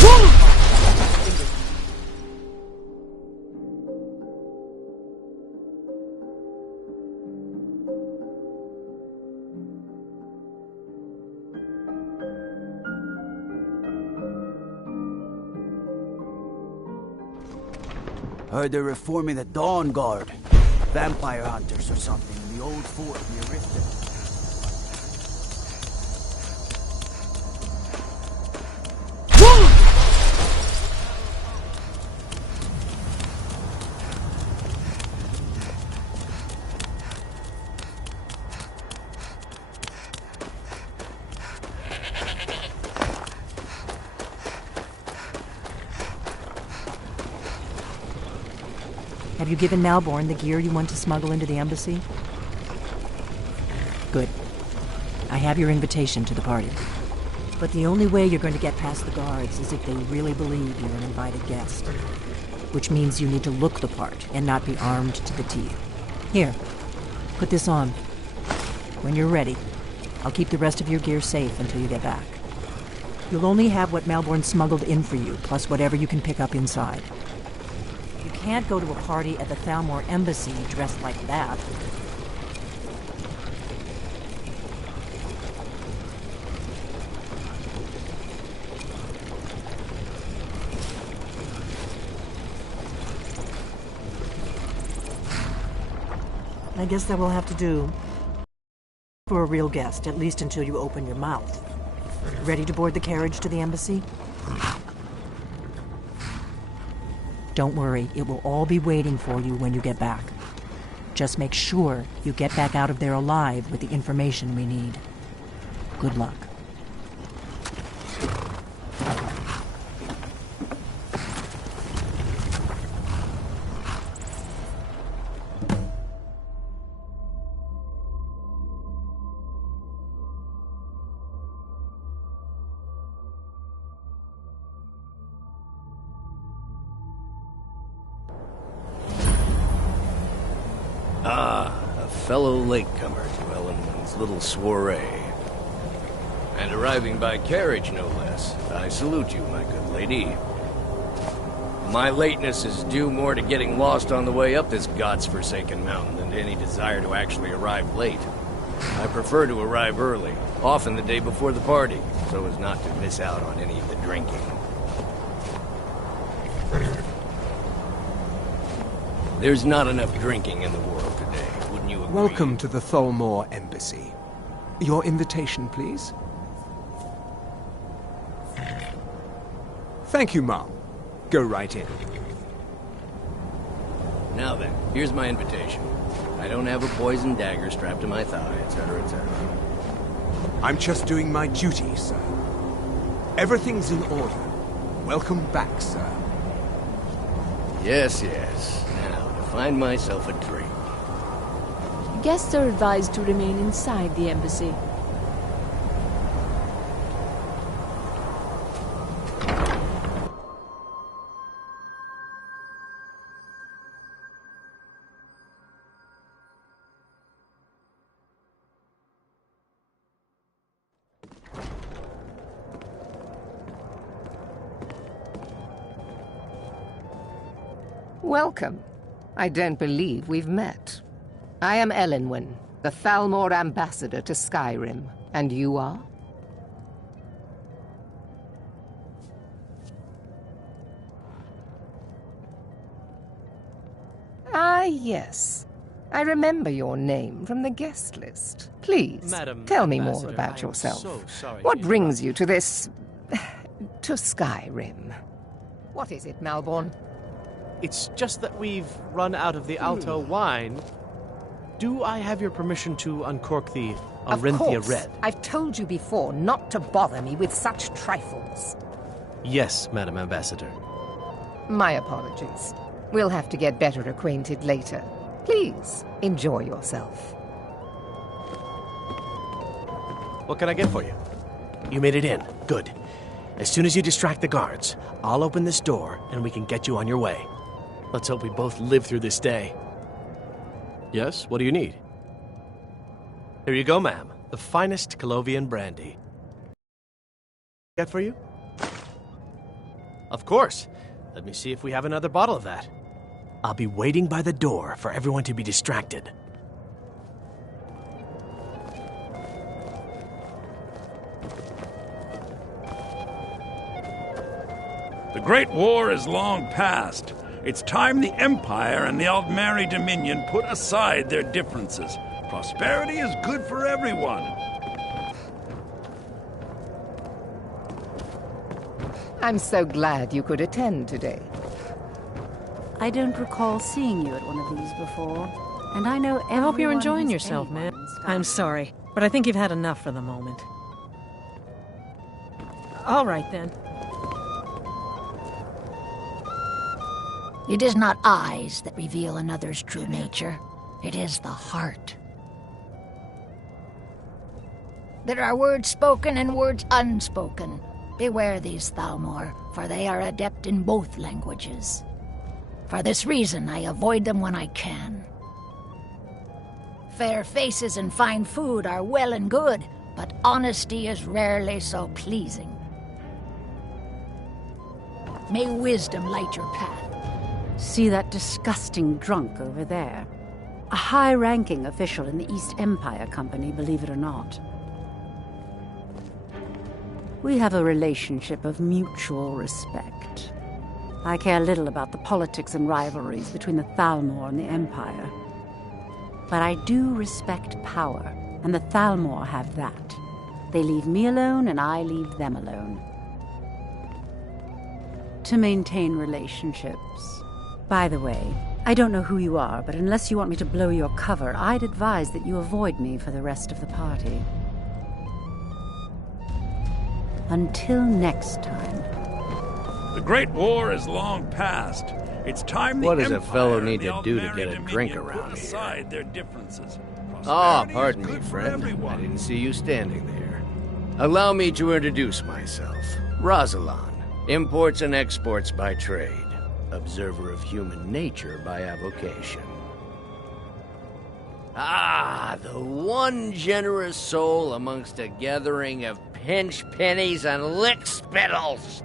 Heard they're reforming the Dawn Guard. Vampire hunters or something in the old fort near Riften. Have you given Malborn the gear you want to smuggle into the embassy? Good. I have your invitation to the party. But the only way you're going to get past the guards is if they really believe you're an invited guest. Which means you need to look the part and not be armed to the teeth. Here, put this on. When you're ready, I'll keep the rest of your gear safe until you get back. You'll only have what Malborn smuggled in for you, plus whatever you can pick up inside. You can't go to a party at the Thalmor embassy dressed like that. I guess that will have to do. For a real guest, at least until you open your mouth. Ready to board the carriage to the embassy? Don't worry, it will all be waiting for you when you get back. Just make sure you get back out of there alive with the information we need. Good luck. A fellow latecomer to Ellen's little soiree. And arriving by carriage, no less. I salute you, my good lady. My lateness is due more to getting lost on the way up this god's-forsaken mountain than to any desire to actually arrive late. I prefer to arrive early, often the day before the party, so as not to miss out on any of the drinking. There's not enough drinking in the world today, wouldn't you agree? Welcome to the Thalmor Embassy. Your invitation, please? Thank you, Mom. Go right in. Now then, here's my invitation. I don't have a poisoned dagger strapped to my thigh, etc., etc. I'm just doing my duty, sir. Everything's in order. Welcome back, sir. Yes, yes. Now, to find myself a drink. Guests are advised to remain inside the embassy. Welcome. I don't believe we've met. I am Elenwen, the Thalmor ambassador to Skyrim. And you are? Ah, yes. I remember your name from the guest list. Please, Madam tell me Ambassador, more about I am yourself. so sorry What to brings you to this... to Skyrim? What is it, Malborn? It's just that we've run out of the Alto wine. Do I have your permission to uncork the Of Arinthia course. Red? I've told you before not to bother me with such trifles. Yes, Madam Ambassador. My apologies. We'll have to get better acquainted later. Please, enjoy yourself. What can I get for you? You made it in. Good. As soon as you distract the guards, I'll open this door and we can get you on your way. Let's hope we both live through this day. Yes, what do you need? Here you go, ma'am. The finest Colovian brandy. Get for you? Of course. Let me see if we have another bottle of that. I'll be waiting by the door for everyone to be distracted. The Great War is long past. It's time the Empire and the Aldmeri Dominion put aside their differences. Prosperity is good for everyone. I'm so glad you could attend today. I don't recall seeing you at one of these before, and I know I hope you're everyone enjoying who's yourself, anyone man. in Skyrim. I'm sorry, but I think you've had enough for the moment. All right, then. It is not eyes that reveal another's true nature. It is the heart. There are words spoken and words unspoken. Beware these Thalmor, for they are adept in both languages. For this reason, I avoid them when I can. Fair faces and fine food are well and good, but honesty is rarely so pleasing. May wisdom light your path. See that disgusting drunk over there? A high-ranking official in the East Empire Company, believe it or not. We have a relationship of mutual respect. I care little about the politics and rivalries between the Thalmor and the Empire. But I do respect power, and the Thalmor have that. They leave me alone, and I leave them alone. To maintain relationships. By the way, I don't know who you are, but unless you want me to blow your cover, I'd advise that you avoid me for the rest of the party. Until next time. The Great War is long past. It's time the What does a Empire fellow and need the to do to Aldmeri get a Dominion drink put around here? aside their differences. Ah, Prosperity pardon is me, good for friend. everyone. I didn't see you standing there. Allow me to introduce myself. Rosalan, imports and exports by trade. Observer of human nature by avocation. Ah, the one generous soul amongst a gathering of pinch pennies and lick spittles.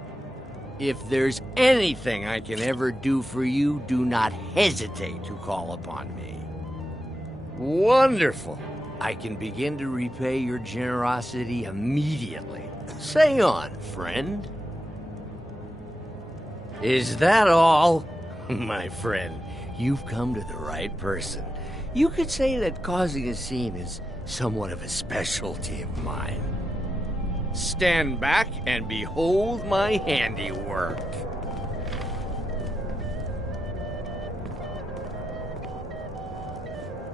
If there's anything I can ever do for you, do not hesitate to call upon me. Wonderful. I can begin to repay your generosity immediately. Say on, friend. Is that all? My friend, you've come to the right person. You could say that causing a scene is somewhat of a specialty of mine. Stand back and behold my handiwork.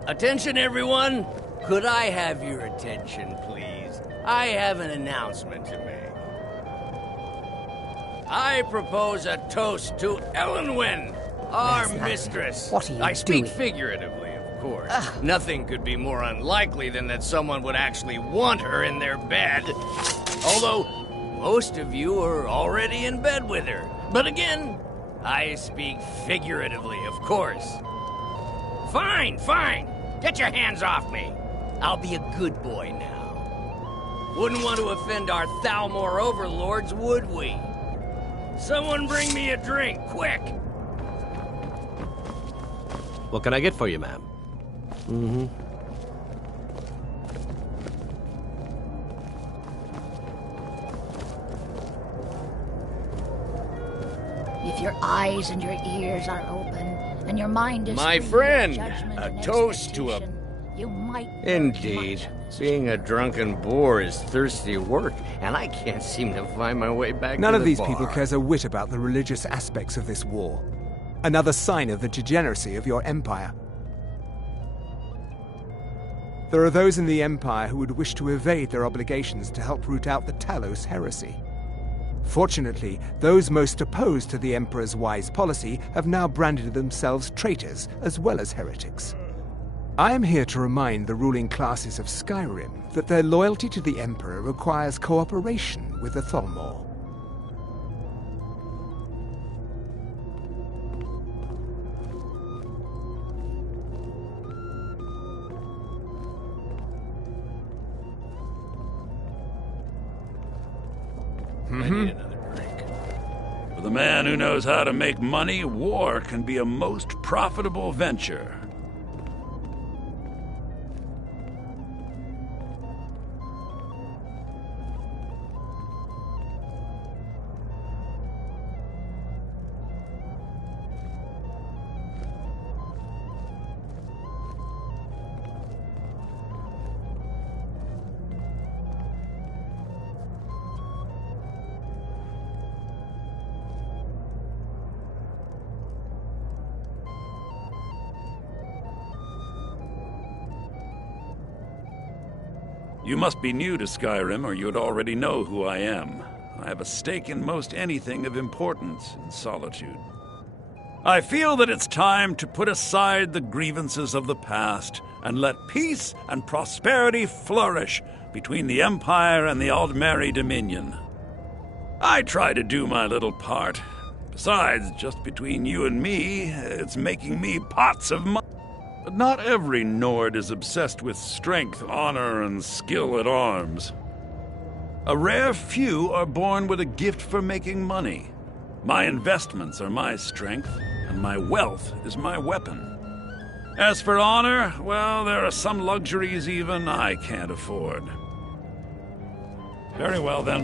Attention, everyone! Could I have your attention, please? I have an announcement to make. I propose a toast to Elenwen, our mistress. What are you I speak doing? figuratively, of course. Nothing could be more unlikely than that someone would actually want her in their bed. Although, most of you are already in bed with her. But again, I speak figuratively, of course. Fine, fine. Get your hands off me. I'll be a good boy now. Wouldn't want to offend our Thalmor overlords, would we? Someone bring me a drink, quick! What can I get for you, ma'am? Mm-hmm. If your eyes and your ears are open, and your mind is My free of friend, judgment a and toast to a... expectation, you might Indeed. Being a drunken boor is thirsty work, and I can't seem to find my way back None to of the these bar. people cares a whit about the religious aspects of this war. Another sign of the degeneracy of your empire. There are those in the Empire who would wish to evade their obligations to help root out the Talos heresy. Fortunately, those most opposed to the Emperor's wise policy have now branded themselves traitors as well as heretics. I am here to remind the ruling classes of Skyrim that their loyalty to the Emperor requires cooperation with the Thalmor. I need another drink. For the man who knows how to make money, war can be a most profitable venture. You must be new to Skyrim, or you'd already know who I am. I have a stake in most anything of importance in Solitude. I feel that it's time to put aside the grievances of the past and let peace and prosperity flourish between the Empire and the Aldmeri Dominion. I try to do my little part. Besides, just between you and me, it's making me pots of money. But not every Nord is obsessed with strength, honor, and skill at arms. A rare few are born with a gift for making money. My investments are my strength, and my wealth is my weapon. As for honor, well, there are some luxuries even I can't afford. Very well, then.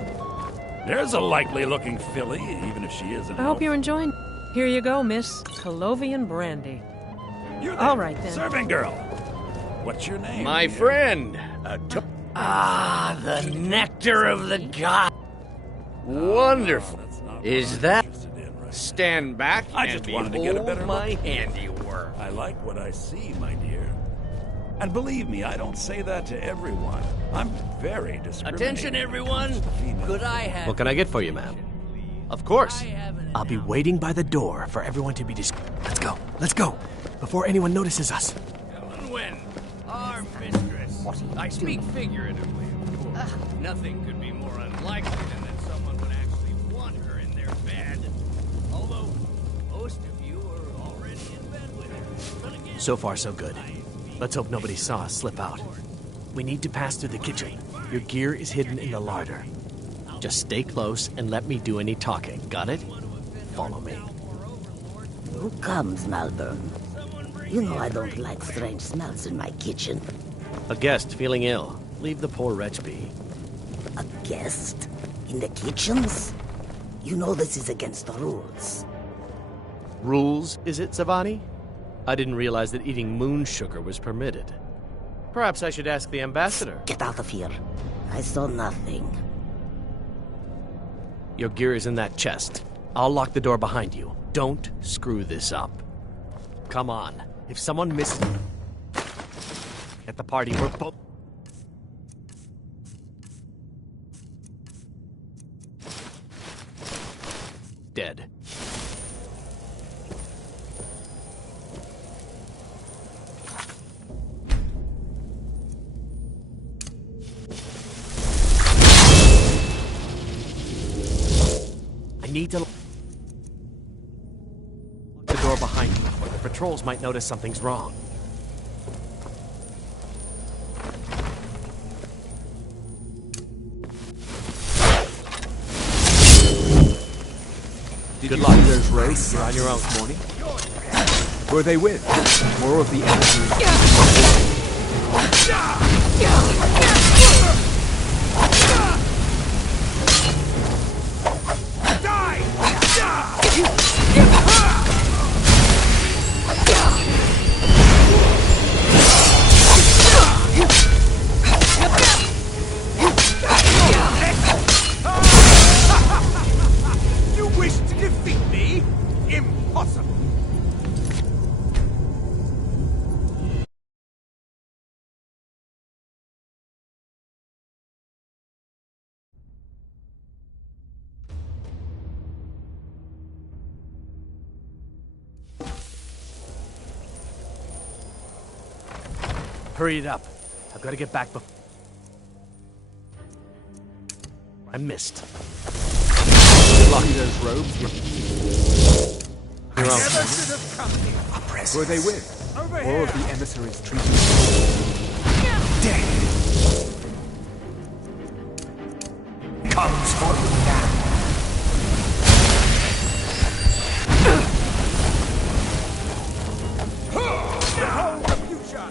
There's a likely-looking filly, even if she isn't. I hope you're enjoying. Here you go, Miss Colovian Brandy. You there, all right, then. Serving girl. What's your name? My friend. The nectar of the god. Wonderful. Is that? Stand back I just wanted to get a better my look. handiwork. I like what I see, my dear. And believe me, I don't say that to everyone. I'm very discriminating. Attention, everyone. Could I have... What can I get for you, ma'am? Of course. I'll be waiting by the door for everyone to be Let's go. Let's go. Before anyone notices us. When our mistress. I speak figuratively, of course. Nothing could be more unlikely than that someone would actually want her in their bed. Although, most of you are already in bed with her. But again, So far, so good. Let's hope nobody saw us slip out. We need to pass through the kitchen. Your gear is hidden in the larder. Just stay close and let me do any talking. Got it? Follow me. Who comes, Malvern? You know I don't like strange smells in my kitchen. A guest feeling ill. Leave the poor wretch be. A guest? In the kitchens? You know this is against the rules. Rules, is it, Savani? I didn't realize that eating moon sugar was permitted. Perhaps I should ask the ambassador. Get out of here. I saw nothing. Your gear is in that chest. I'll lock the door behind you. Don't screw this up. Come on. If someone misses... At the party, we're both... Dead. I need to... Lock the door behind you, or the patrols might notice something's wrong. Did Good you luck. see those roads You're on your own. this morning? Who are they with? More of the enemies. You wish to defeat me? Impossible! Hurry it up. I've got to get back before... I missed. Good luck. Those robes. Never should have come here. Who are they with? Over More of here. the emissaries treated. Dead. Comes for you now. Behold the future.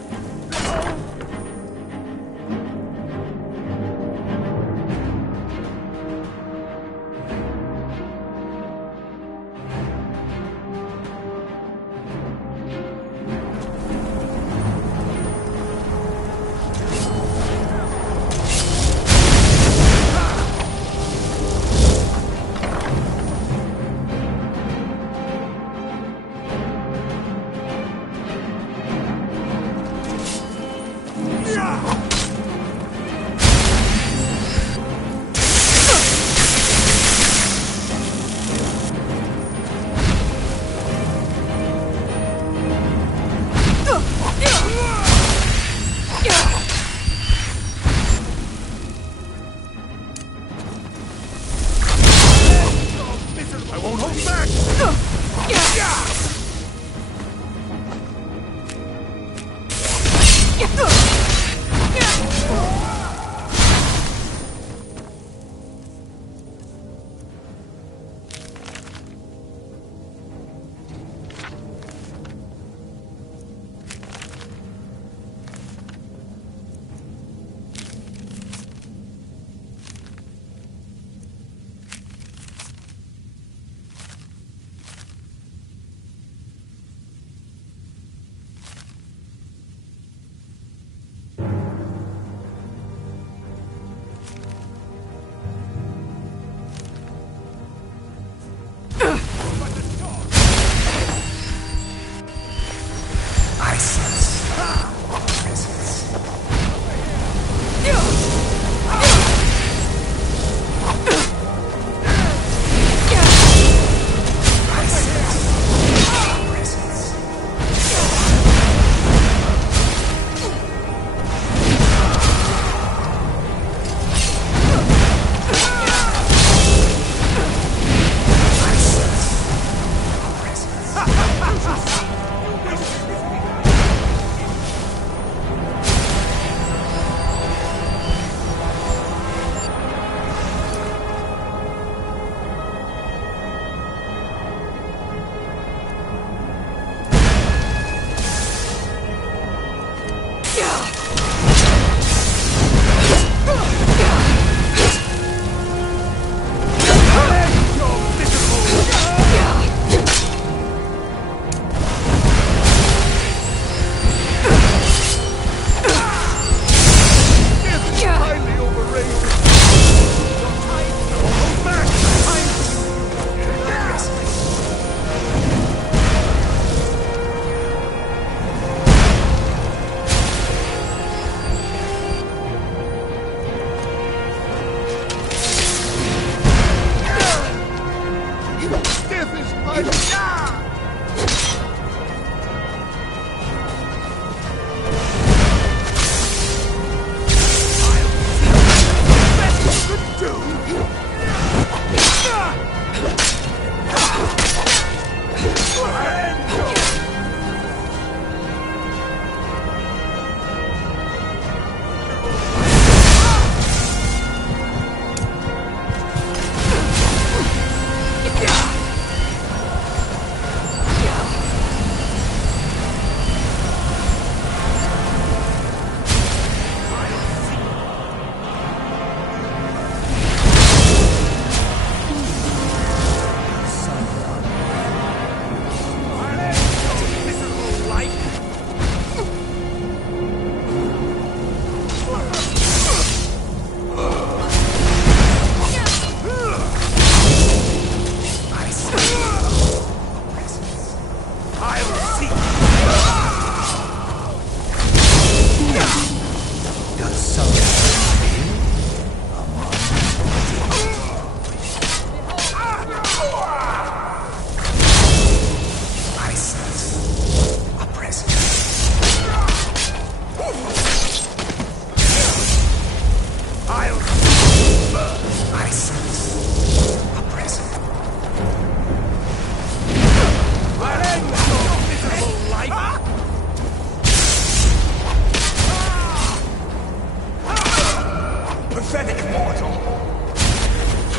pathetic mortal.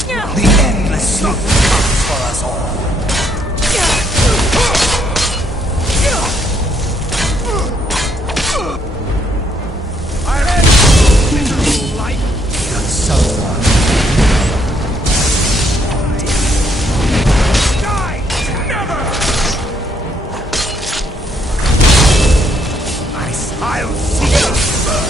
The endless slope comes for us all. I end miserable life that someone die! Never! I'll see you burn!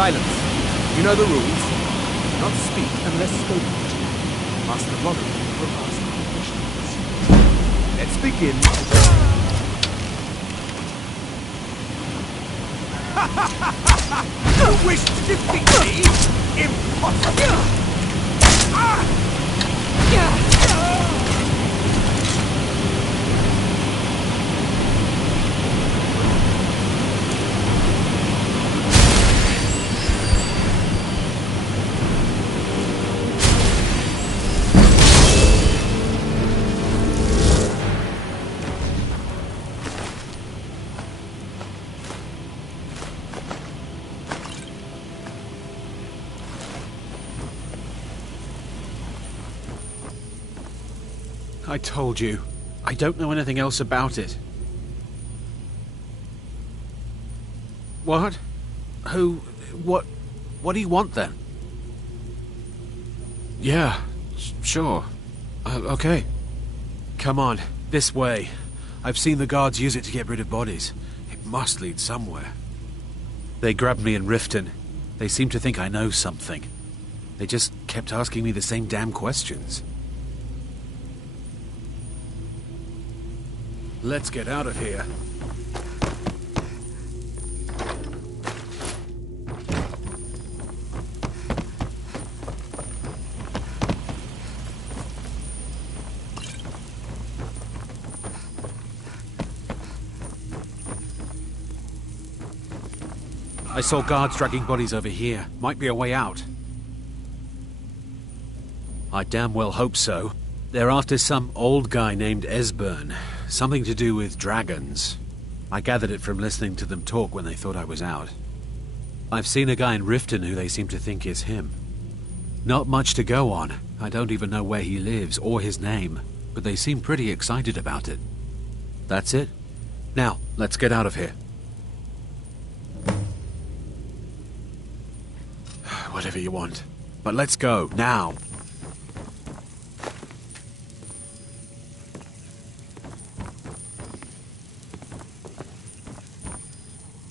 Silence. You know the rules. Do not speak unless spoken to. Master Roderick will ask you questions. Let's begin. You wish to defeat me? Impossible! I told you. I don't know anything else about it. What? Who? What do you want then? Yeah, sure. Okay. Come on, this way. I've seen the guards use it to get rid of bodies. It must lead somewhere. They grabbed me in Riften. They seem to think I know something. They just kept asking me the same damn questions. Let's get out of here. I saw guards dragging bodies over here. Might be a way out. I damn well hope so. They're after some old guy named Esbern. Something to do with dragons. I gathered it from listening to them talk when they thought I was out. I've seen a guy in Riften who they seem to think is him. Not much to go on. I don't even know where he lives or his name, but they seem pretty excited about it. That's it. Now, let's get out of here. Whatever you want. But let's go, now.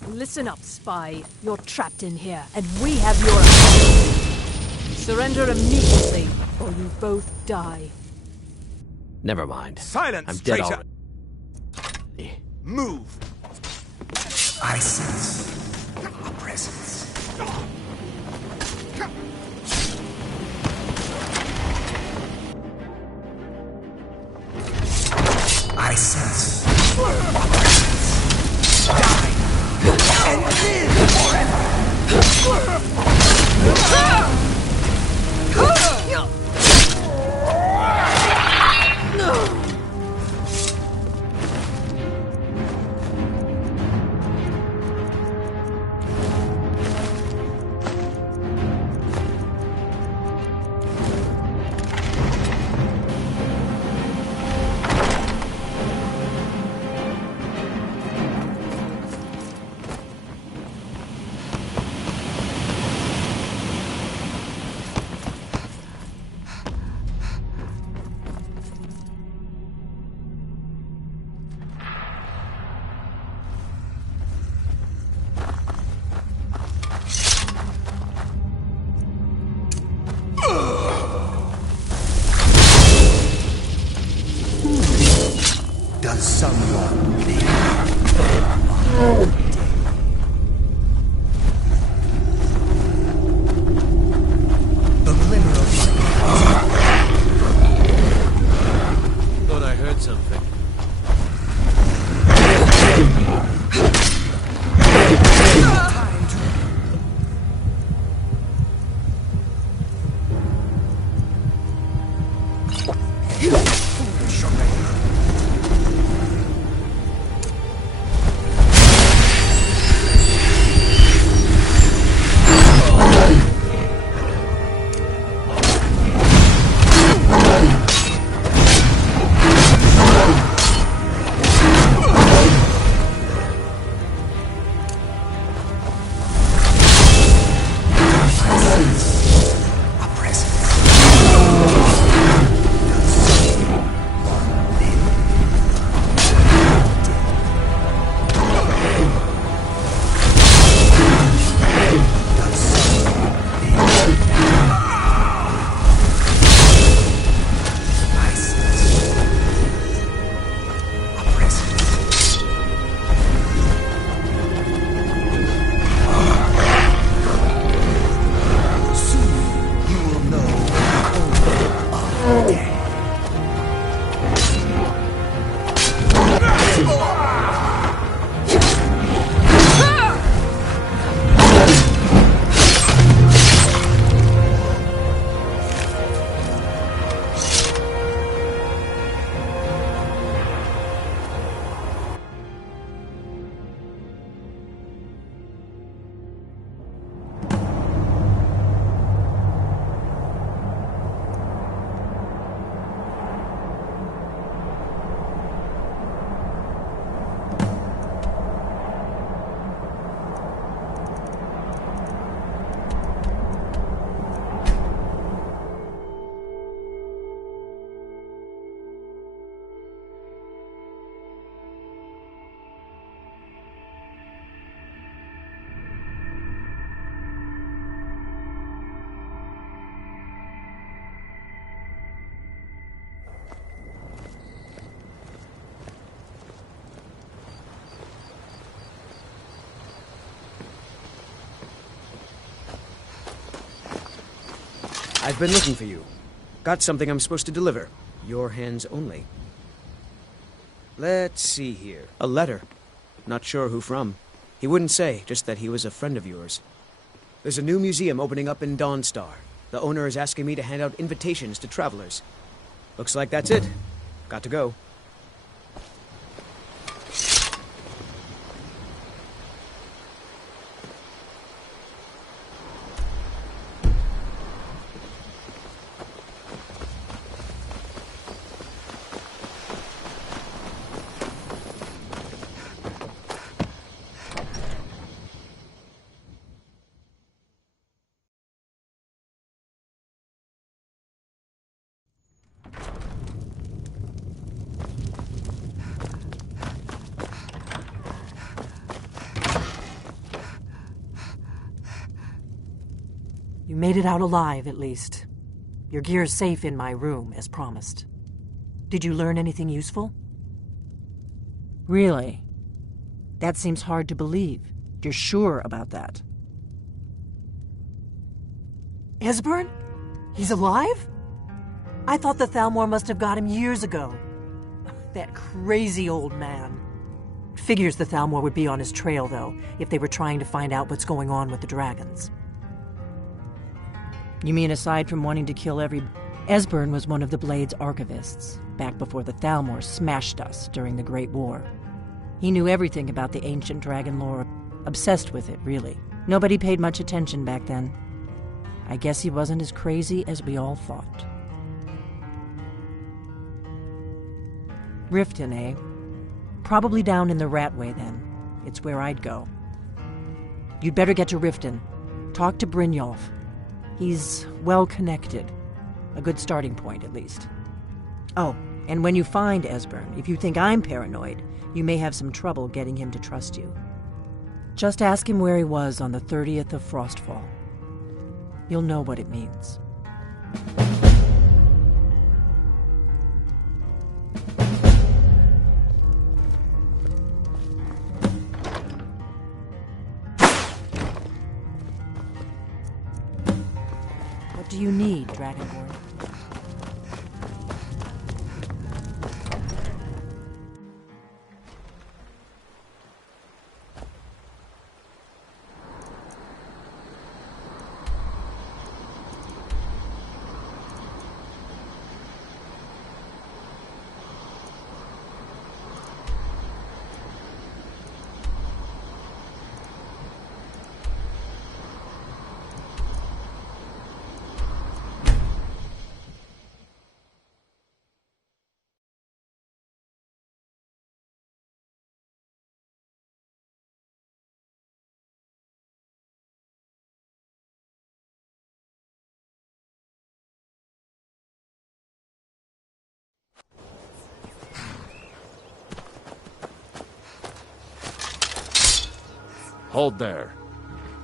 Listen up, spy. You're trapped in here, and we have your... Surrender immediately, or you both die. Never mind. Silence, I'm dead traitor! already. Move! I sense a presence. I sense a presence. Die and live forever. Does someone live? The glimmer of Thought I heard something. I've been looking for you. Got something I'm supposed to deliver. Your hands only. Let's see here. A letter. Not sure who from. He wouldn't say, just that he was a friend of yours. There's a new museum opening up in Dawnstar. The owner is asking me to hand out invitations to travelers. Looks like that's it. Got to go. You made it out alive, at least. Your gear's safe in my room, as promised. Did you learn anything useful? Really? That seems hard to believe. You're sure about that? Esbern? He's alive? I thought the Thalmor must have got him years ago. That crazy old man. Figures the Thalmor would be on his trail, though, if they were trying to find out what's going on with the dragons. You mean aside from wanting to kill every... Esbern was one of the Blade's archivists, back before the Thalmor smashed us during the Great War. He knew everything about the ancient dragon lore, obsessed with it, really. Nobody paid much attention back then. I guess he wasn't as crazy as we all thought. Riften, eh? Probably down in the Ratway, then. It's where I'd go. You'd better get to Riften. Talk to Brynjolf. He's well-connected. A good starting point, at least. Oh, and when you find Esbern, if you think I'm paranoid, you may have some trouble getting him to trust you. Just ask him where he was on the 30th of Frostfall. You'll know what it means. What do you need, Dragonborn? Hold there.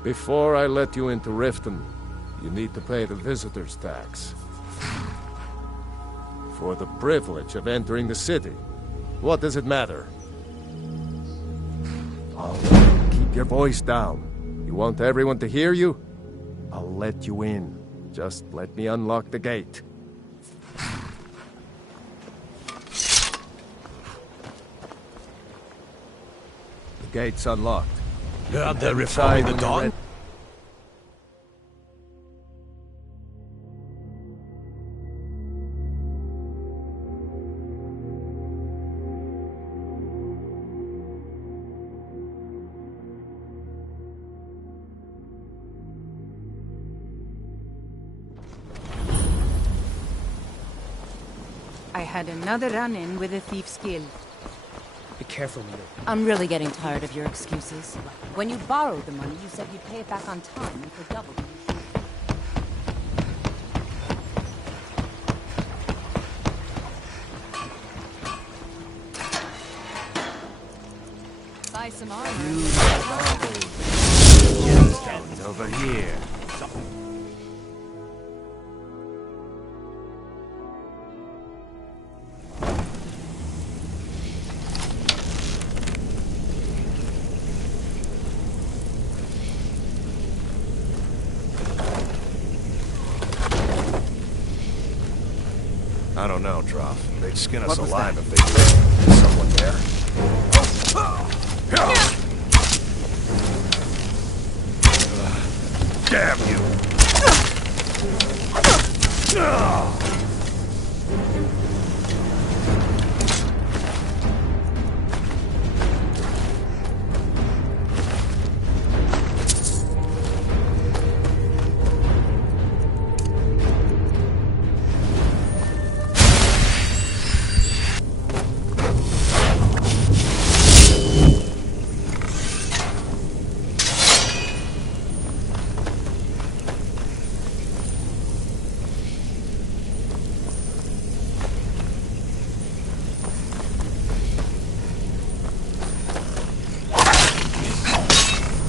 Before I let you into Riften, you need to pay the visitor's tax. For the privilege of entering the city. What does it matter? Oh, keep your voice down. You want everyone to hear you? I'll let you in. Just let me unlock the gate. The gate's unlocked. Heard they're reforming the dawn? I had another run-in with a thief's guild. Be careful, Milo. I'm really getting tired of your excuses. When you borrowed the money, you said you'd pay it back on time and for double. Buy some armor. Gemstones over here. I don't know, Droff. They'd skin us alive if they did. Is someone there? Damn you!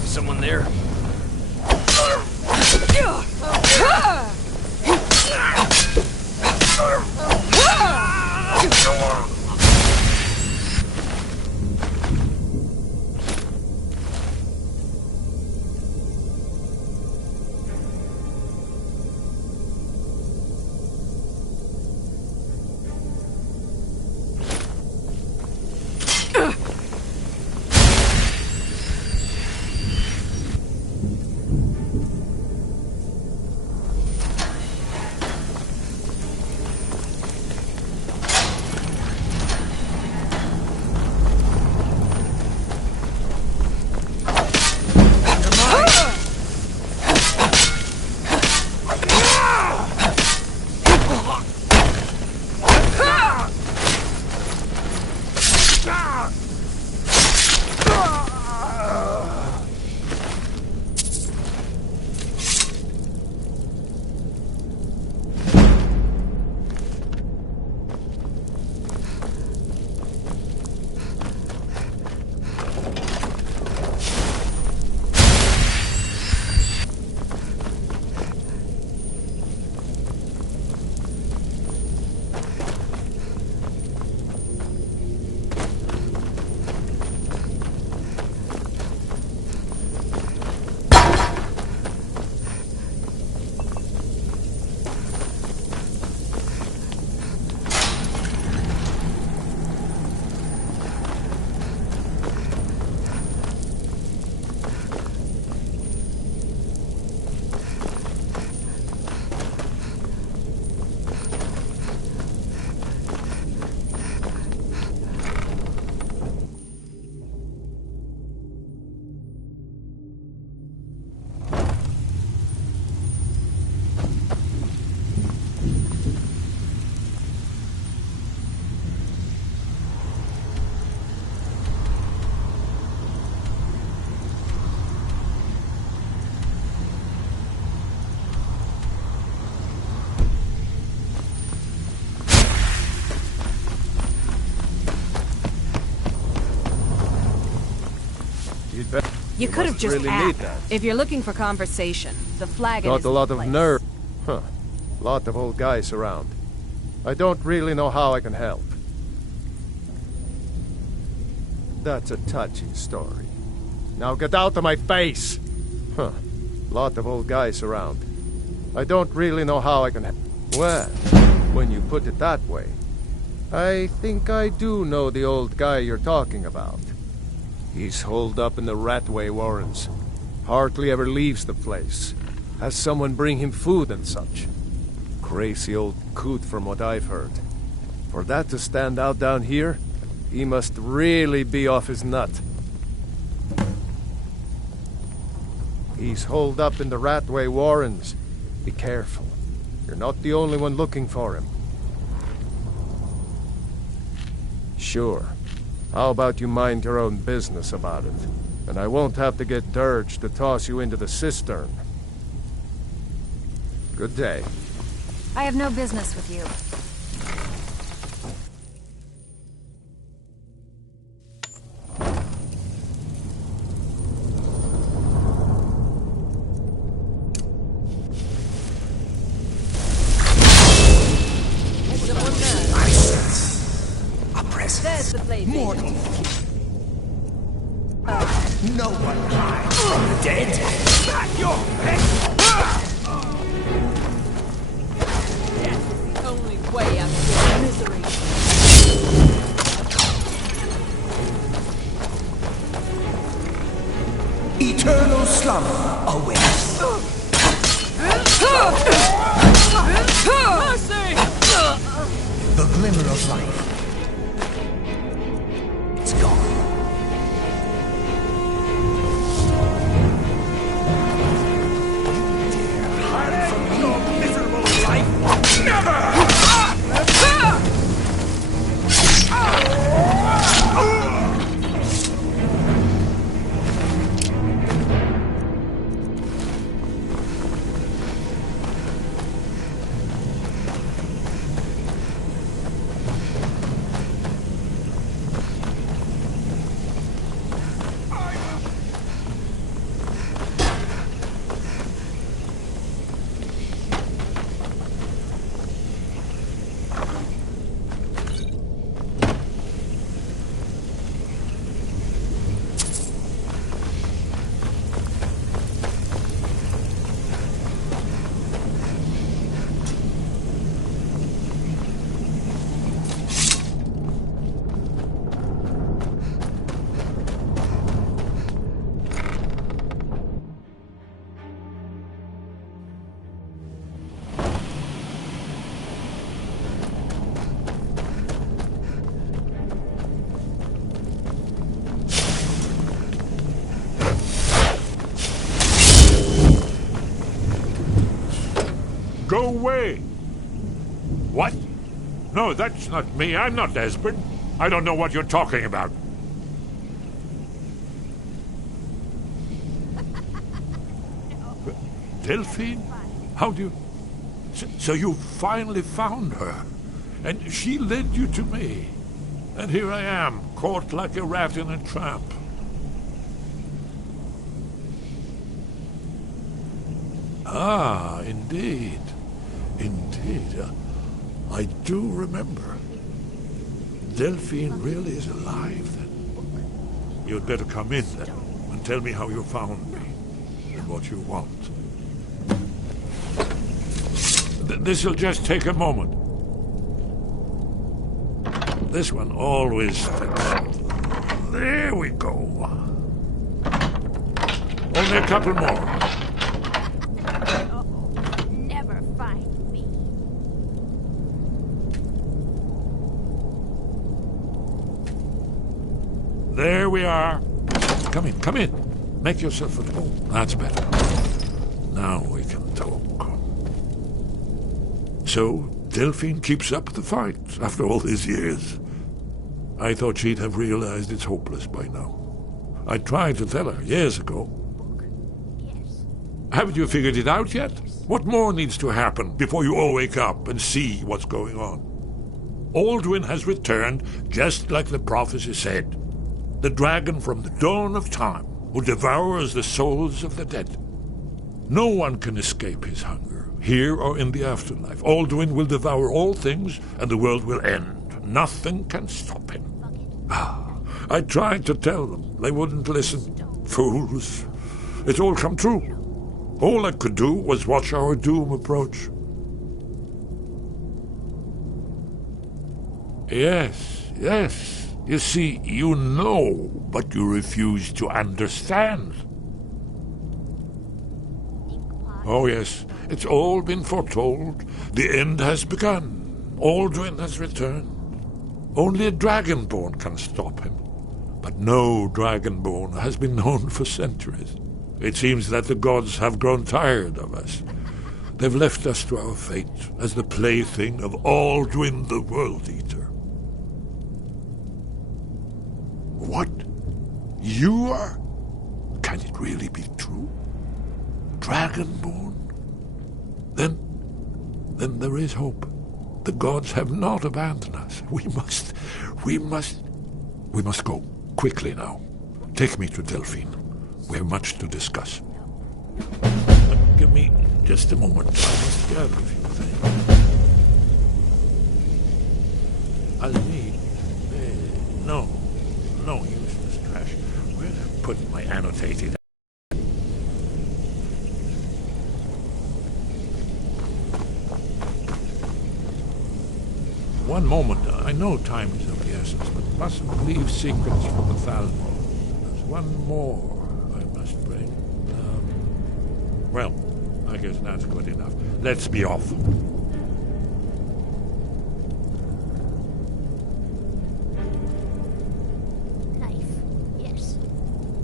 Someone there? better. You could have just really need asked. that. If you're looking for conversation, the flag Got is a lot the of place. nerve. Huh. Lot of old guys around. I don't really know how I can help. That's a touching story. Now get out of my face! Huh. Lot of old guys around. I don't really know how I can help. Well, when you put it that way, I think I do know the old guy you're talking about. He's holed up in the Ratway Warrens. Hardly ever leaves the place. Has someone bring him food and such. Crazy old coot from what I've heard. For that to stand out down here, he must really be off his nut. He's holed up in the Ratway Warrens. Be careful. You're not the only one looking for him. Sure. How about you mind your own business about it? And I won't have to get Dirge to toss you into the cistern. Good day. I have no business with you. There's the blade. Mortal. No one hides from the dead. Back your head. Death is the only way out of your misery. Eternal slumber awaits. Mercy! The glimmer of life. It's gone. Dare hide from your miserable life? Never! Go away! What? No, that's not me. I'm not Esbern. I don't know what you're talking about. Delphine? How do you... So you finally found her, and she led you to me. And here I am, caught like a rat in a trap. Ah, indeed. Indeed. I do remember. Delphine really is alive, then. You'd better come in, then, and tell me how you found me, and what you want. This'll just take a moment. This one always fits. There we go. Only a couple more. Never find me. There we are. Come in, come in. Make yourself at home. That's better. Now we can talk. So, Delphine keeps up the fight after all these years. I thought she'd have realized it's hopeless by now. I tried to tell her years ago. Haven't you figured it out yet? What more needs to happen before you all wake up and see what's going on? Aldwin has returned just like the prophecy said. The dragon from the dawn of time. who devours the souls of the dead. No one can escape his hunger, here or in the afterlife. Alduin will devour all things, and the world will end. Nothing can stop him. I tried to tell them. They wouldn't listen. Fools. It's all come true. All I could do was watch our doom approach. Yes. You see, you know, but you refuse to understand. Oh, yes, it's all been foretold. The end has begun. Alduin has returned. Only a Dragonborn can stop him. But no Dragonborn has been known for centuries. It seems that the gods have grown tired of us. They've left us to our fate as the plaything of Alduin the World Eater. What? You are? Can it really be true? Dragonborn? Then there is hope. The gods have not abandoned us. We must go. Quickly now. Take me to Delphine. We have much to discuss. Give me just a moment. I must gather a few things. I'll need... No useless trash. Where did I put my annotated... One moment. I know time is of the essence, but mustn't leave secrets from the Thalmor. There's one more I must bring. Well, I guess that's good enough. Let's be off. Knife, yes.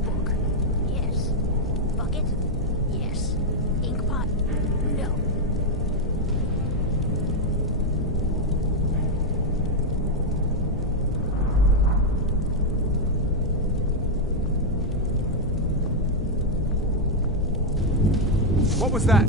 Book, yes. Bucket, yes. Inkpot, no. What was that?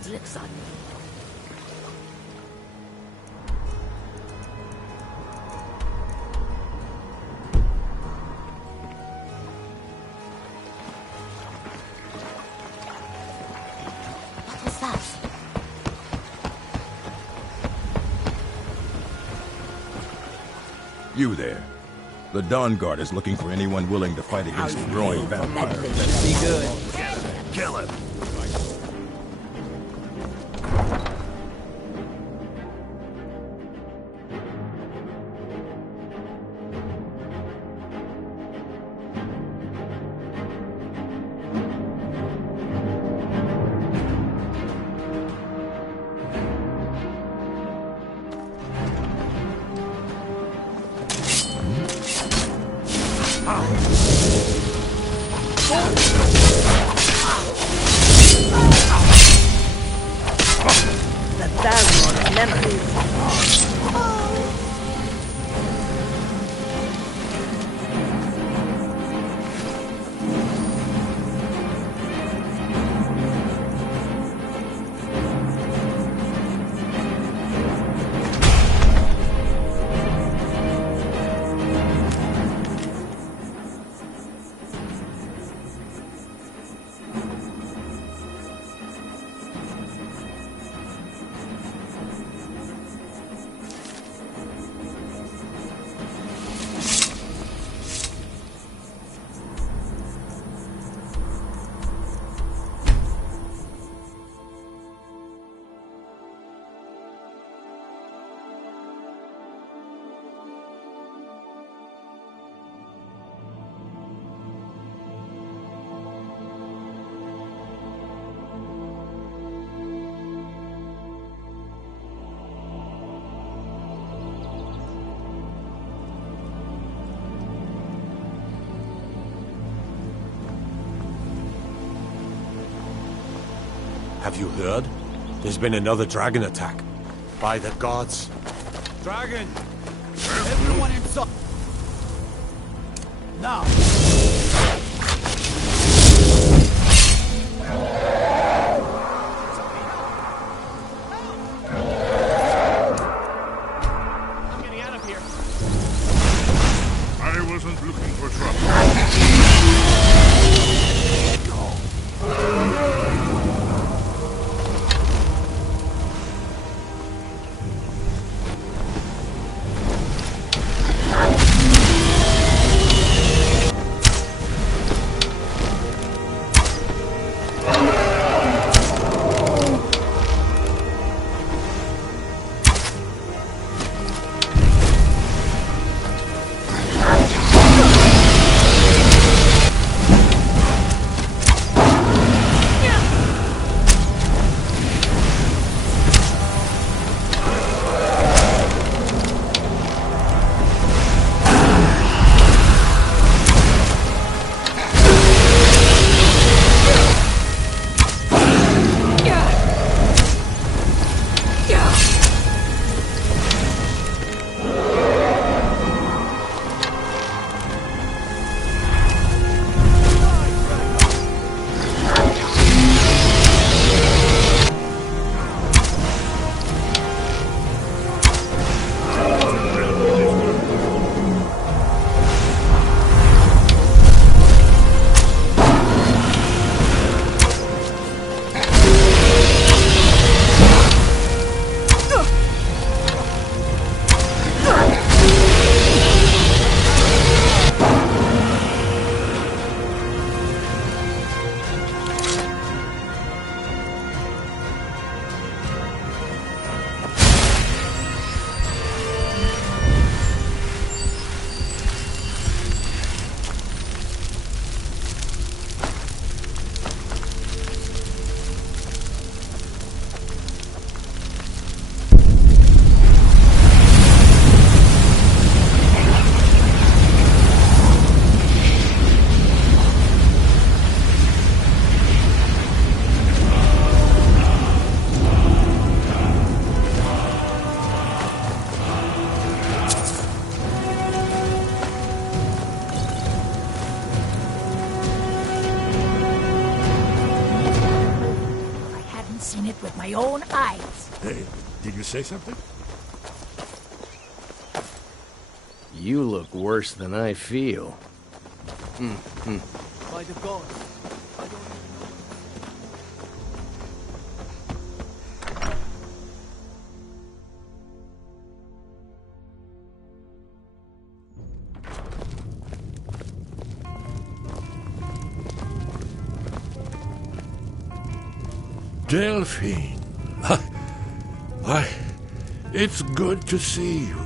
old licks on me. What was that? You there. The Dawn Guard is looking for anyone willing to fight against the growing vampire. Let's be good. Kill him. The Thalmor memories. Have you heard? There's been another dragon attack. By the gods. Dragon! Everyone inside. Now. I'm getting out of here. I wasn't looking for trouble. Oh! say something? You look worse than I feel. By the gods. I don't... Delphine. It's good to see you.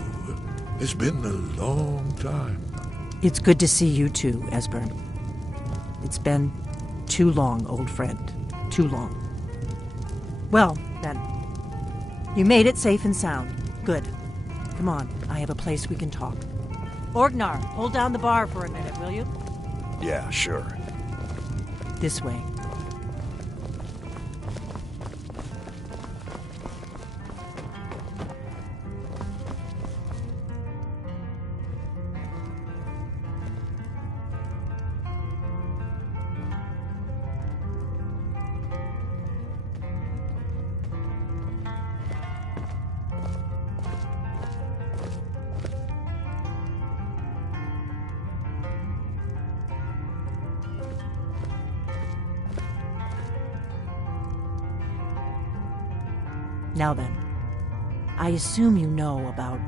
It's been a long time. It's good to see you too, Esbern. It's been too long, old friend. Too long. Well, then. You made it safe and sound. Good. Come on, I have a place we can talk. Orgnar, hold down the bar for a minute, will you? Yeah, sure. This way. Now then, I assume you know about...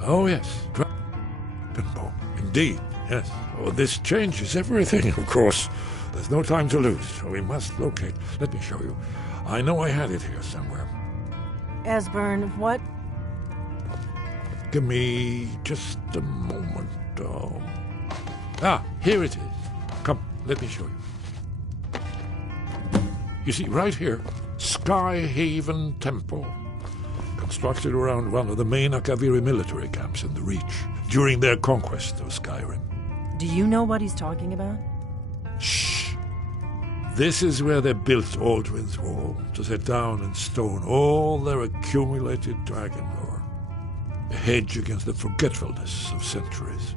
Oh, yes. Dragonborn. Indeed, yes. Oh, this changes everything, of course. There's no time to lose. We must locate. Let me show you. I know I had it here somewhere. Esbern, what? Give me just a moment. Here it is. Come, let me show you. You see, right here, Skyhaven Temple, constructed around one of the main Akaviri military camps in the Reach during their conquest of Skyrim. Do you know what he's talking about? Shh! This is where they built Aldrin's Wall, to set down in stone all their accumulated dragon lore. A hedge against the forgetfulness of centuries.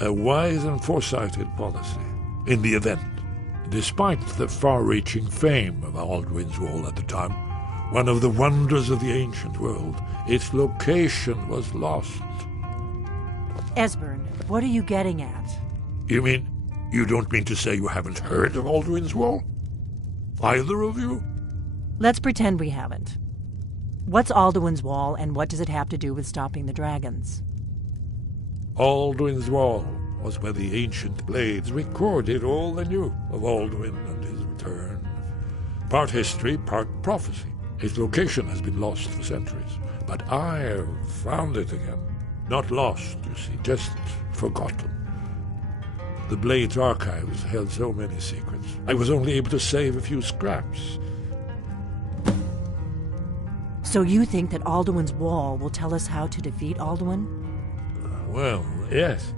A wise and foresighted policy in the event. Despite the far-reaching fame of Aldrin's Wall at the time, one of the wonders of the ancient world, its location was lost. Esbern, what are you getting at? You mean, you don't mean to say you haven't heard of Aldrin's Wall? Either of you? Let's pretend we haven't. What's Alduin's Wall, and what does it have to do with stopping the dragons? Aldrin's Wall was where the ancient blades recorded all they knew of Alduin and his return. Part history, part prophecy. Its location has been lost for centuries, but I have found it again. Not lost, you see, just forgotten. The Blade's archives held so many secrets. I was only able to save a few scraps. So you think that Alduin's Wall will tell us how to defeat Alduin? Well, yes.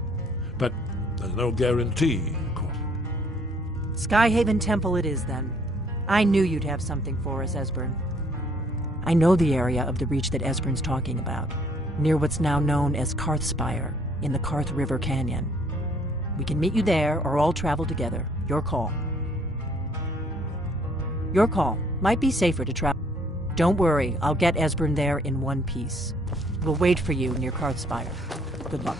But there's no guarantee, of course. Skyhaven Temple it is, then. I knew you'd have something for us, Esbern. I know the area of the Reach that Esbern's talking about, near what's now known as Karthspire, in the Karth River Canyon. We can meet you there, or all travel together. Your call. Your call. Might be safer to travel. Don't worry, I'll get Esbern there in one piece. We'll wait for you near Karthspire. Good luck.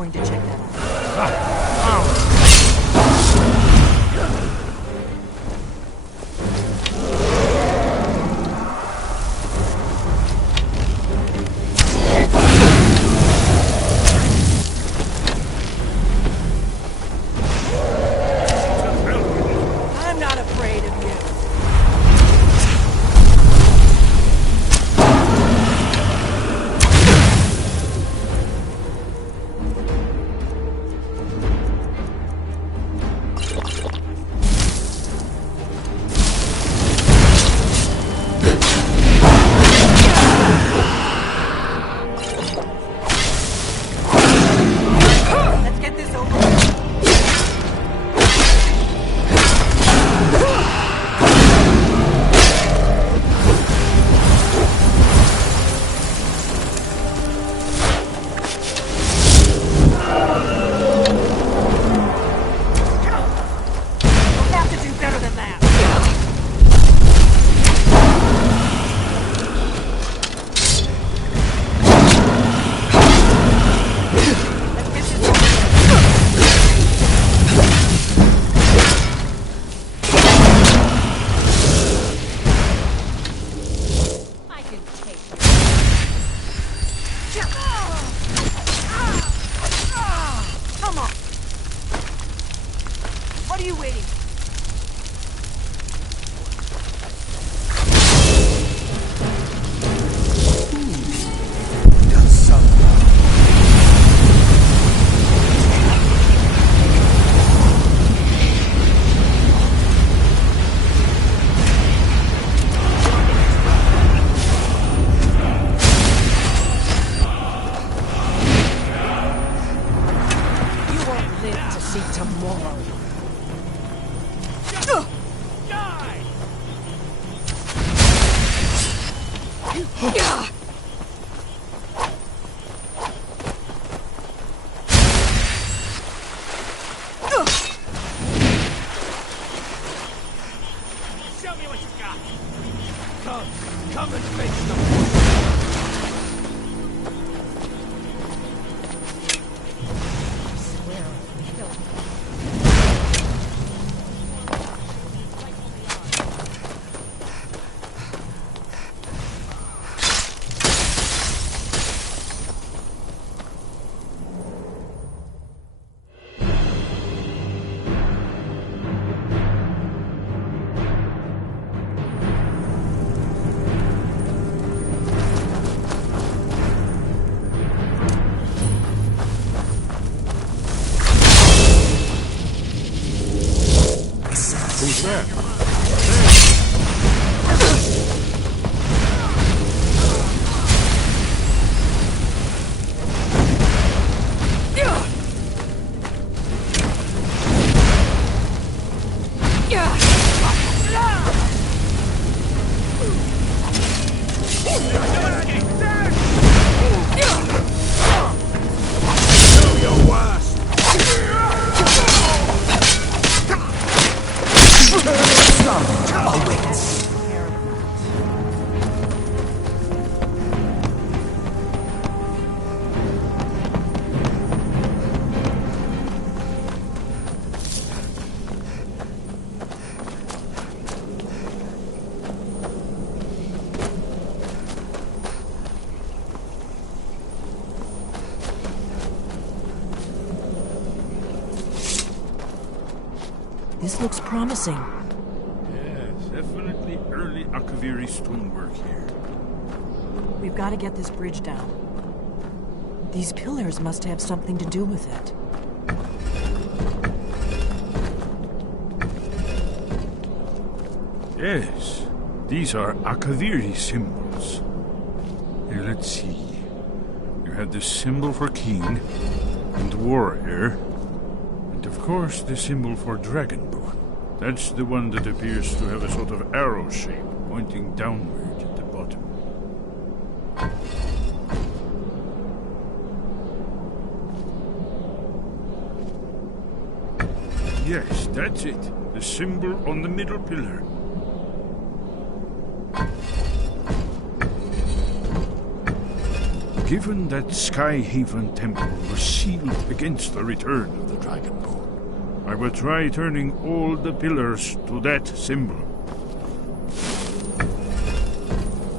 going to check that out. I'm not afraid of you. Let's get this over with. We'll have to do better than that. I can take it. Come on. What are you waiting for? You won't live to see tomorrow. Show me what you got. Come and face them. Who's that? This looks promising. Yes, definitely early Akaviri stonework here. We've got to get this bridge down. These pillars must have something to do with it. Yes, these are Akaviri symbols. Here, let's see. You have the symbol for king and warrior, and of course the symbol for dragonborn. That's the one that appears to have a sort of arrow shape pointing downward at the bottom. Yes, that's it. The symbol on the middle pillar. Given that Skyhaven Temple was sealed against the return of the Dragonborn, I will try turning all the pillars to that symbol.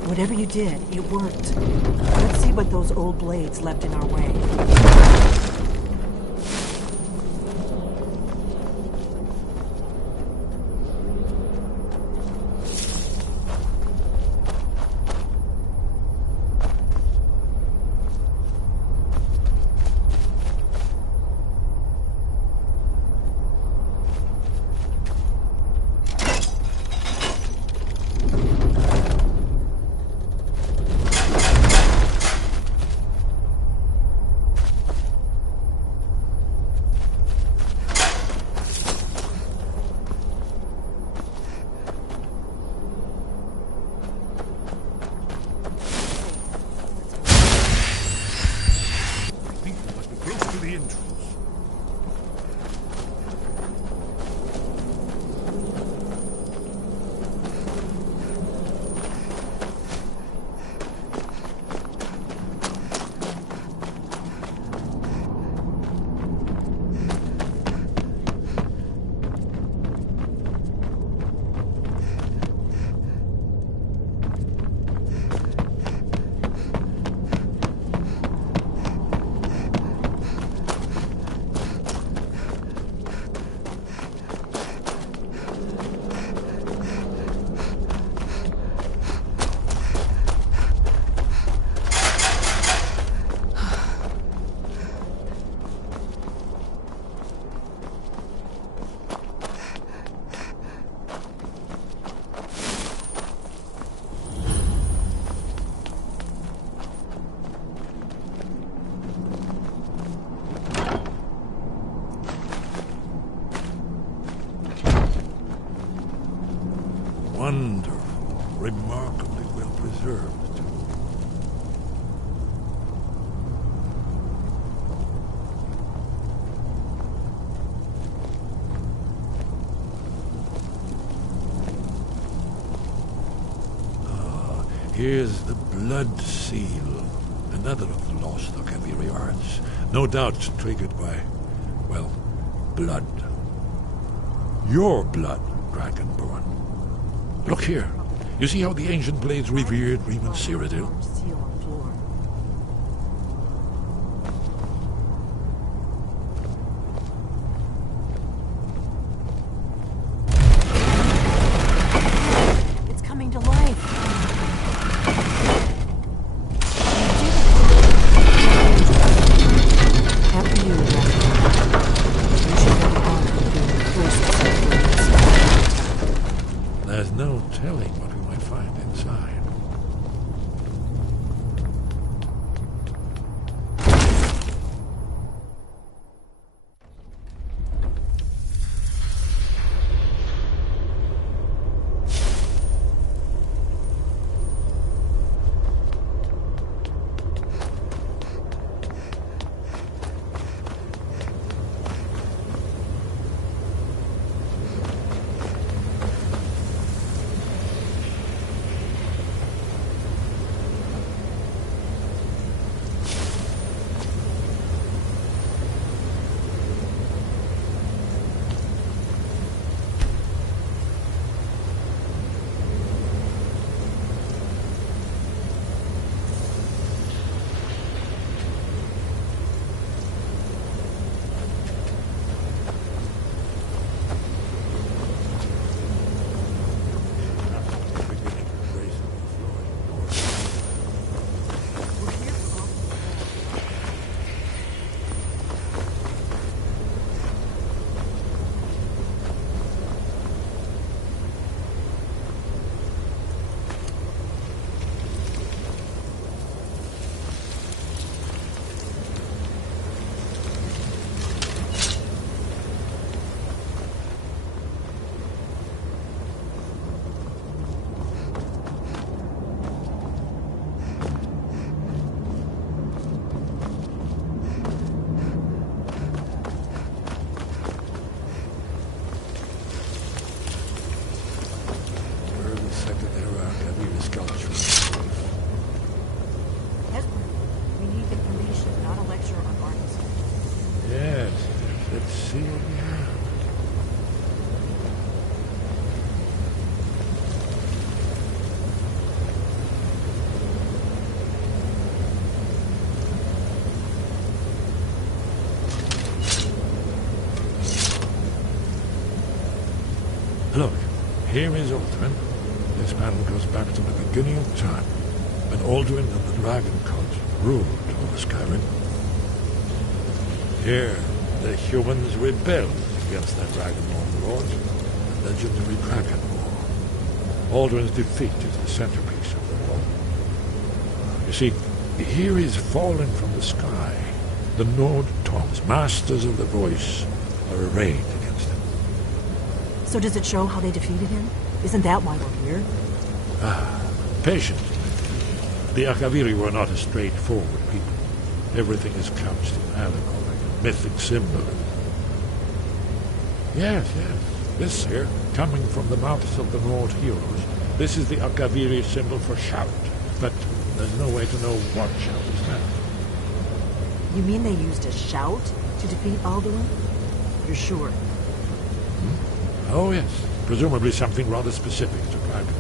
Whatever you did, it worked. Let's see what those old blades left in our way. Wonderful, remarkably well preserved. Here's the blood seal, another of the lost Ocaviri arts, no doubt triggered by, well, blood. Your blood, Dragonborn. Look here. You see how the ancient blades revered Reman Cyrodiil? It's coming to life. After you, Dragonborn. You should have the honor of being the first to set free. There's no telling what we might find inside. see what we have. Look, here is Alduin. This battle goes back to the beginning of time, when Alduin and the Dragon Cult ruled over Skyrim. Here, the humans rebelled against their Dragonborn lord, the legendary Dragon War. Alduin's defeat is the centerpiece of the war. You see, here is fallen from the sky. The Nord Tongs, masters of the voice, are arrayed against him. So does it show how they defeated him? Isn't that why we're here? Patience. The Akaviri were not a straightforward people. Everything is couched in allegory, mythic symbolism. Yes. This here, coming from the mouths of the Nord heroes, this is the Akaviri symbol for shout. But there's no way to know what shout is that. You mean they used a shout to defeat Alduin? You're sure? Oh, yes. Presumably something rather specific to dragons.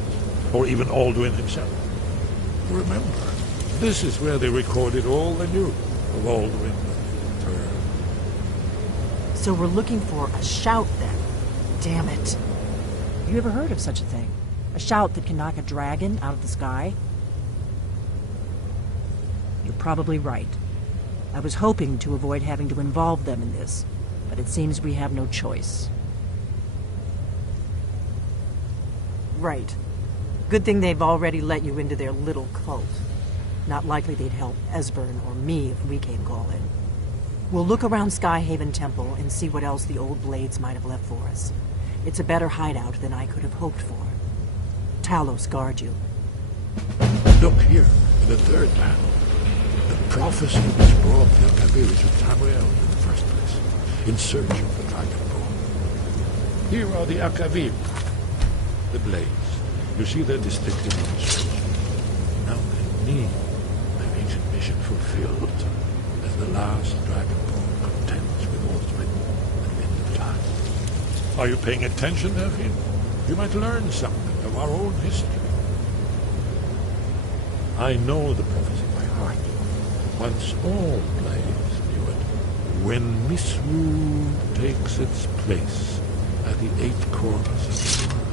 Or even Alduin himself. Remember, this is where they recorded all they knew of Alduin and her. So we're looking for a shout, then. Damn it. You ever heard of such a thing? A shout that can knock a dragon out of the sky? You're probably right. I was hoping to avoid having to involve them in this, but it seems we have no choice. Right. Good thing they've already let you into their little cult. Not likely they'd help Esbern or me if we came calling. We'll look around Skyhaven Temple and see what else the old blades might have left for us. It's a better hideout than I could have hoped for. Talos guard you. Look here, in the third panel. The prophecy which brought the Akaviri to Tamriel in the first place, in search of the Dragonborn. Here are the Akaviri, the blades. You see their distinctive illustration. Now they need their ancient mission fulfilled as the last Dragonborn contends with Alduin at the end of time. Are you paying attention, Delphine? You might learn something of our own history. I know the prophecy by heart. Once all blades knew it. When Misrule takes its place at the eight corners of the world.